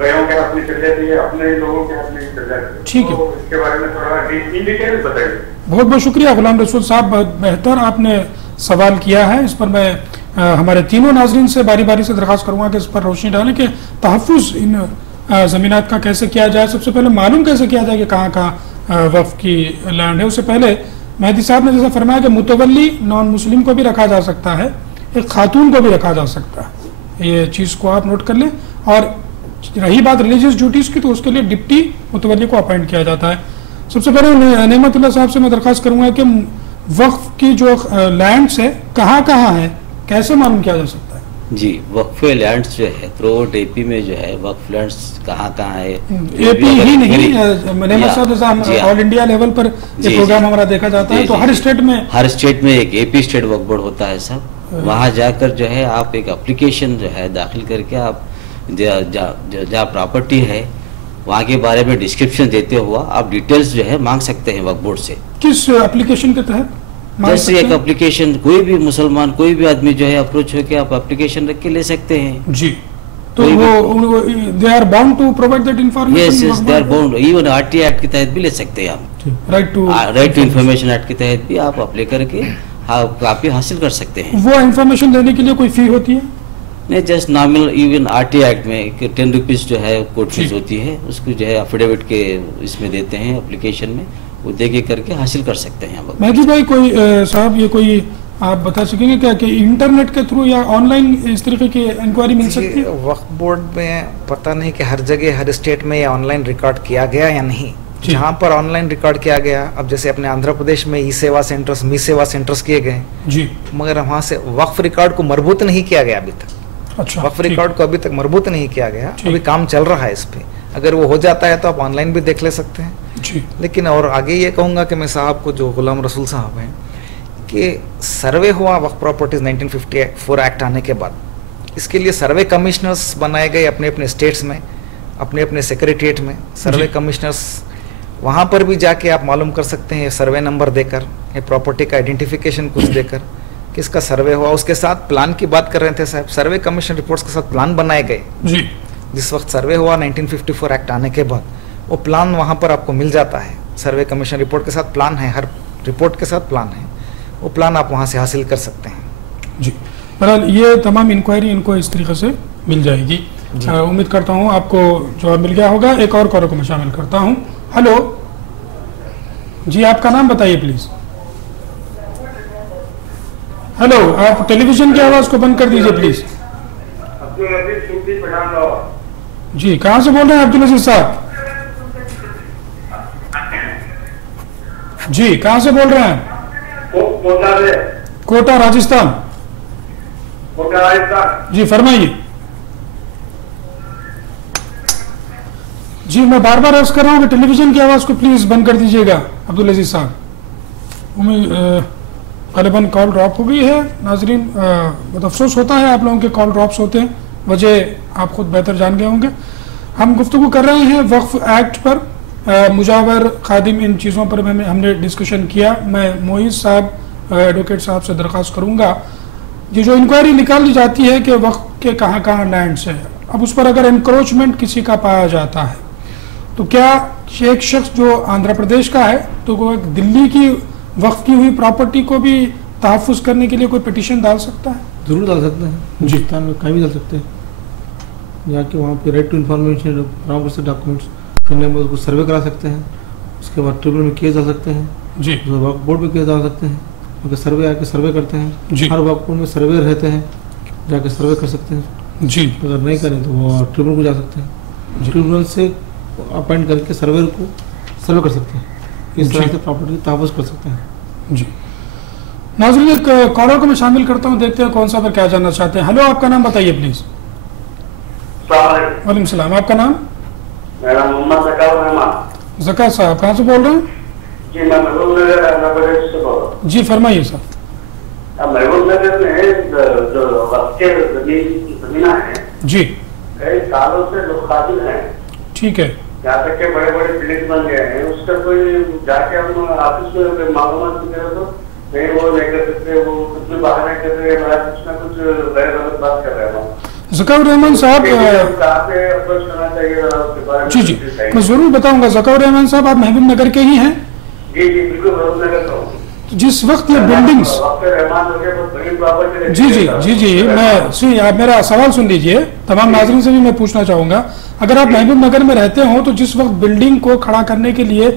गयों के हाथ में चल जाती है, अपने लोगों के हाथ में चल जाती है। ठीक है, तो इसके बारे में थोड़ा इन डिटेल बताइए। बहुत बहुत शुक्रिया गुलाम रसूल साहब, बहुत बेहतर आपने सवाल किया है। इस पर मैं हमारे तीनों नाजरीन से बारी बारी से दरख्वास्त करूंगा कि इस पर रोशनी डालें कि तहफ़्फ़ुज़ इन ज़मीनात का कैसे किया जाए। सबसे पहले मालूम कैसे किया जाए कि कहाँ कहाँ वक्फ की लैंड है। उससे पहले मेहदी साहब ने जैसा फरमाया कि मुतवल्ली नॉन मुस्लिम को भी रखा जा सकता है, एक खातून को भी रखा जा सकता है, ये चीज़ को आप नोट कर लें। और रही बात रिलीजियस ड्यूटीज़ की, तो उसके लिए डिप्टी मुतवल्ली को अपॉइंट किया जाता है। सबसे पहले नेमतुल्लाह साहब से मैं दरख्वास्त करूंगा कि वक्फ की जो लैंड्स है कहाँ है, कैसे मालूम किया जा सकता है? जी, वक्फ लैंड्स जो है थ्रूआउट एपी में जो है वक्फ लैंड्स कहाँ है, एपी ही नहीं, ऑल इंडिया लेवल पर ये प्रोग्राम हमारा देखा जाता है, तो हर स्टेट में एक एपी स्टेट वक्फ बोर्ड होता है सब, वहाँ जाकर जो है आप एक एप्लीकेशन जो है दाखिल करके आप जहाँ प्रॉपर्टी है वहाँ के बारे में डिस्क्रिप्शन देते हुआ आप डिटेल्स जो है मांग सकते हैं वक्फ बोर्ड से। किस एप्लीकेशन के तहत? जैसे एक एप्लीकेशन, कोई भी मुसलमान कोई भी आदमी जो है अप्रोच होकर आप एप्लीकेशन रख के ले सकते हैं जी। तो वो they are bound to provide that information. Yes, they are bound, even RTI act के तहत भी ले सकते हैं आप, राइट टू इंफॉर्मेशन एक्ट के तहत भी आप अप्लाई करके आप काफी हासिल कर सकते हैं। वो इंफॉर्मेशन देने के लिए कोई फी होती है? नहीं, just nominal, even RTI act में 10 रुपीज जो है कोर्ट फीस होती है, उसको जो है एफिडेविट के इसमें देते हैं एप्लीकेशन में, वो देके करके हासिल कर सकते हैं। मेहदी भाई, कोई साहब ये कोई आप बता सकेंगे क्या कि इंटरनेट के थ्रू या ऑनलाइन इस तरीके की इंक्वायरी मिल सकती है? वक्फ बोर्ड में पता नहीं कि हर जगह हर स्टेट में ये ऑनलाइन रिकॉर्ड किया गया या नहीं। जहाँ पर ऑनलाइन रिकॉर्ड किया गया, अब जैसे अपने आंध्र प्रदेश में ई सेवा सेंटर्स, मी सेवा सेंटर्स किए गए जी, मगर वहाँ से वक्फ रिकॉर्ड को मरबूत नहीं किया गया अभी तक। अच्छा, वक्फ रिकॉर्ड को अभी तक मरबूत नहीं किया गया, अभी काम चल रहा है इस पे। अगर वो हो जाता है तो आप ऑनलाइन भी देख ले सकते हैं जी। लेकिन और आगे ये कहूँगा कि मैं साहब को, जो गुलाम रसूल साहब हैं, कि सर्वे हुआ वक्फ प्रॉपर्टीज 1954 एक्ट आने के बाद, इसके लिए सर्वे कमिश्नर्स बनाए गए अपने अपने स्टेट्स में, अपने अपने सेक्रेटरिएट में सर्वे कमिश्नर्स। वहाँ पर भी जाके आप मालूम कर सकते हैं सर्वे नंबर देकर, ये प्रॉपर्टी का आइडेंटिफिकेशन कुछ देकर किसका सर्वे हुआ। उसके साथ प्लान की बात कर रहे थे साहब, सर्वे कमीशन रिपोर्ट्स के साथ प्लान बनाए गए जी। जिस वक्त सर्वे हुआ 1954 एक्ट आने के बाद, वो प्लान वहाँ पर आपको मिल जाता है। सर्वे कमीशन रिपोर्ट के साथ प्लान है, हर रिपोर्ट के साथ प्लान है, वो प्लान आप वहाँ से हासिल कर सकते हैं जी। बहरहाल ये तमाम इंक्वायरी इनको इस तरीके से मिल जाएगी। उम्मीद करता हूँ आपको जवाब मिल गया होगा। एक और कॉलर को मैं शामिल करता हूँ। हेलो जी, आपका नाम बताइए प्लीज। हेलो, आप टेलीविजन की आवाज को बंद कर दीजिए प्लीज। जी, कहाँ से बोल रहे हैं अब्दुल अजीज साहब? जी, कहाँ से बोल रहे हैं? कोटा राजस्थान। जी फरमाइए। जी, मैं बार बार अर्ज कर रहा हूँ कि टेलीविजन की आवाज को प्लीज बंद कर दीजिएगा अब्दुल अजीज साहब। ग़ालिबन कॉल ड्रॉप हो गई है। नाजरीन, बहुत अफसोस होता है आप लोगों के कॉल ड्रॉप्स होते हैं, वजह आप खुद बेहतर जान गए होंगे। हम गुफ्तगू कर रहे हैं वक्फ एक्ट पर, मुजावर, खादिम, इन चीज़ों पर हमने डिस्कशन किया। मैं मोइज़ साहब, एडवोकेट साहब से दरख्वास्त करूँगा, ये जो इंक्वायरी निकाली जाती है कि वक्फ के कहाँ कहाँ लैंड्स है, अब उस पर अगर इंक्रोचमेंट किसी का पाया जाता है तो क्या एक शख्स जो आंध्र प्रदेश का है तो वो दिल्ली की वक्फ की हुई प्रॉपर्टी को भी तहफ़्फ़ुज़ करने के लिए कोई पिटीशन डाल सकता है? ज़रूर डाल सकते हैं, हिंदुस्तान में कहीं भी डाल सकते हैं। जाके वहाँ पे राइट टू इन्फॉर्मेशन बराबर से डॉक्यूमेंट्स करने में उसको सर्वे करा सकते हैं, उसके बाद ट्रिब्यूनल में केस डाल सकते हैं जी, वक्फ बोर्ड में केस डाल सकते हैं, उनके सर्वे आके सर्वे करते हैं, हर वक्फ बोर्ड में सर्वे रहते हैं, जाके सर्वे कर सकते हैं जी। अगर नहीं करें तो वो ट्रिब्यूनल को जा सकते हैं, ट्रिब्यूनल से अपॉइंट करके सर्वेयर को सर्वे कर सकते हैं, इस तरह से प्रॉपर्टी तहफ़्फ़ुज़ कर सकते हैं जी। नाज़रीन, एक कॉलर को मैं शामिल करता हूँ, देखते हैं कौन सा पर क्या जानना चाहते हैं। हेलो, आपका नाम बताइए प्लीज़। वालेकुम सलाम, आपका नाम? मेरा मोहम्मद ज़काउर रहमान। ज़का साहब कहाँ से बोल रहे हैं? जी, मैं महबूब नगर आंध्र प्रदेश से बोल रहा हूँ। जी फरमाइए साहब। महबूब नगर में जो वक्फ के ज़मीना है जी, कई सालों से लोग काबिल हैं, ठीक है, यहाँ तक के बड़े बड़े बिल्डिंग बन गए हैं, उसका कोई जाके हम ऑफिस में मालूमात करें तो नहीं, वो नहीं कर सकते, वो कुछ भी बहाने कर रहे हैं, कुछ ना कुछ गैर गलत बात कर रहे हैं। ज़काउर रहमान साहब, जी जी, मैं ज़रूर बताऊंगा। ज़काउर रहमान साहब, आप महबूब नगर के ही हैं? जी जी, बिल्कुल महबूब नगर का हूँ। जिस वक्त ये बिल्डिंग्स, जी जी जी जी, मैं सुनिए, आप मेरा सवाल सुन लीजिए, तमाम नाज़रीन से भी मैं पूछना चाहूँगा, अगर आप महबूब नगर में रहते हो तो जिस वक्त बिल्डिंग को खड़ा करने के लिए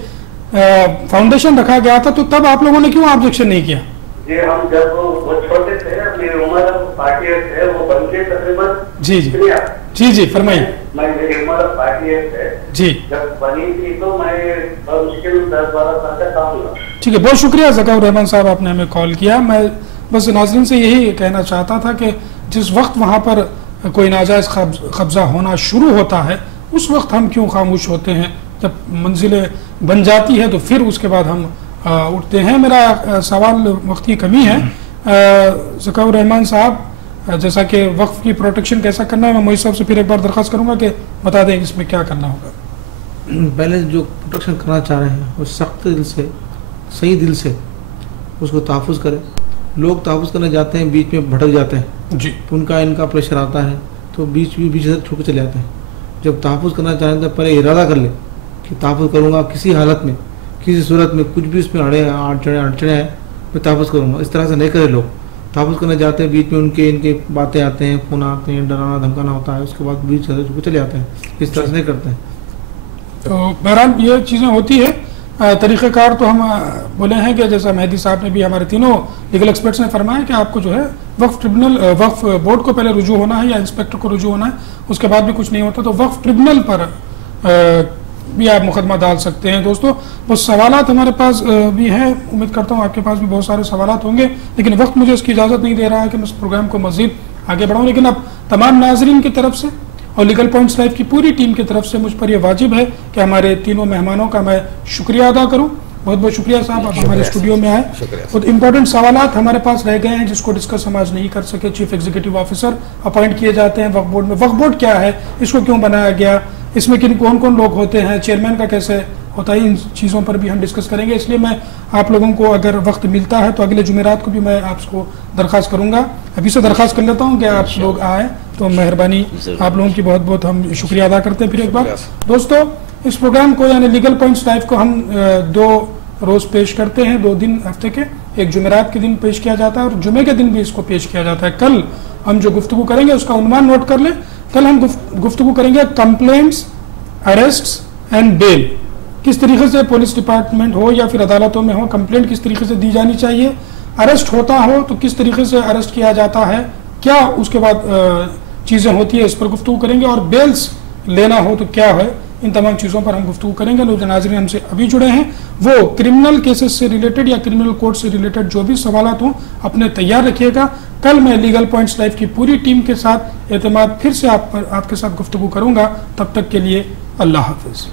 फाउंडेशन रखा गया था तो तब आप लोगों ने क्यों ऑब्जेक्शन नहीं किया? जी, हम जब वो छोटे थे, अपनी उम्र 40 ईयर्स है, वो बन के तकरीबन, जी जी जी जी फरमाइए। मेरी उम्र 40 ईयर्स है जी, जब बनी थी तो मैं मुश्किल 10-12 साल का काम हुआ। ठीक है, बहुत शुक्रिया ज़काउर रहमान साहब, आपने हमें कॉल किया। मैं बस नाज़रीन से यही कहना चाहता था कि जिस वक्त वहाँ पर कोई नाजायज़ कब्ज़ा होना शुरू होता है उस वक्त हम क्यों खामोश होते हैं, जब मंजिलें बन जाती है तो फिर उसके बाद हम उठते हैं। मेरा सवाल वक्त की कमी है। ज़काउर रहमान साहब, जैसा कि वक्फ की प्रोटेक्शन कैसा करना है, मैं मोइज़ साहब से फिर एक बार दरख्वास्त करूँगा कि बता दें इसमें क्या करना होगा। पहले जो प्रोटेक्शन करना चाह रहे हैं वो सख्त दिल से, सही दिल से उसको तहफ़्फ़ुज़ करें। लोग तहफ़्फ़ुज़ करने जाते हैं, बीच में भटक जाते हैं जी, तो उनका इनका प्रेशर आता है तो बीच से छूट चले जाते हैं। जब तहफ़्फ़ुज़ करना चाहें तो पहले इरादा कर ले कि तहफ़्फ़ुज़ करूँगा, किसी हालत में, किसी सूरत में, कुछ भी उसमें अड़चने हैं, मैं तहफ़्फ़ुज़ करूँगा। इस तरह से नहीं करे लोग। तहफ़्फ़ुज़ करने जाते हैं, बीच में इनके बातें आते हैं, फ़ोन आते हैं, डराना धमकाना होता है, उसके बाद बीच से चले जाते हैं। इस तरह से नहीं करते हैं। तो बहरहाल ये चीज़ें होती है। तरीक़ेकार तो हम बोले हैं कि जैसा मेहदी साहब ने भी, हमारे तीनों लीगल एक्सपर्ट्स ने फरमाया कि आपको जो है वक्फ ट्रिब्यूनल, वक्फ बोर्ड को पहले रुजू होना है या इंस्पेक्टर को रुजू होना है, उसके बाद भी कुछ नहीं होता तो वक्फ ट्रिब्यूनल पर भी आप मुकदमा डाल सकते हैं। दोस्तों, बहुत सवालात हमारे पास भी हैं, उम्मीद करता हूँ आपके पास भी बहुत सारे सवालात होंगे, लेकिन वक्त मुझे इसकी इजाज़त नहीं दे रहा है कि मैं इस प्रोग्राम को मज़ीद आगे बढ़ाऊँ। लेकिन अब तमाम नाजरीन की तरफ से और लीगल पॉइंट्स लाइव की पूरी टीम की तरफ से मुझ पर यह वाजिब है कि हमारे तीनों मेहमानों का मैं शुक्रिया अदा करूं। बहुत बहुत शुक्रिया साहब, आप हमारे स्टूडियो में आए। बहुत इंपॉर्टेंट सवालात हमारे पास रह गए हैं जिसको डिस्कस हम आज नहीं कर सके। चीफ एग्जीक्यूटिव ऑफिसर अपॉइंट किए जाते हैं वक्फ बोर्ड में, वक्फ बोर्ड क्या है, इसको क्यों बनाया गया, इसमें कौन कौन लोग होते हैं, चेयरमैन का कैसे होता है, इन चीज़ों पर भी हम डिस्कस करेंगे। इसलिए मैं आप लोगों को अगर वक्त मिलता है तो अगले जुमेरात को भी मैं आपको दरख्वास्त करूंगा, अभी से दरख्वास्त कर लेता हूं कि आप लोग आए तो मेहरबानी आप लोगों की बहुत बहुत हम शुक्रिया अदा करते हैं। फिर एक बार दोस्तों, इस प्रोग्राम को यानी लीगल पॉइंट्स लाइव को हम 2 रोज़ पेश करते हैं, 2 दिन हफ्ते के, एक जुमेरात के दिन पेश किया जाता है और जुमे के दिन भी इसको पेश किया जाता है। कल हम जो गुफ्तगू करेंगे उसका उन्वान नोट कर लें। कल हम गुफ्तगू करेंगे कंप्लेंट्स, अरेस्ट्स एंड बेल। किस तरीके से पुलिस डिपार्टमेंट हो या फिर अदालतों में हो, कंप्लेंट किस तरीके से दी जानी चाहिए, अरेस्ट होता हो तो किस तरीके से अरेस्ट किया जाता है, क्या उसके बाद चीज़ें होती है, इस पर गुफ्तगू करेंगे। और बेल्स लेना हो तो क्या है, इन तमाम चीज़ों पर हम गुफ्तगू करेंगे। लोग नाज़रीन हमसे अभी जुड़े हैं वो क्रिमिनल केसेस से रिलेटेड या क्रिमिनल कोर्ट से रिलेटेड जो भी सवालात हों अपने तैयार रखिएगा। कल मैं लीगल पॉइंट्स लाइव की पूरी टीम के साथ एतमाद फिर से आपके साथ गुफ्तगू करूँगा। तब तक के लिए अल्लाह हाफ़िज़।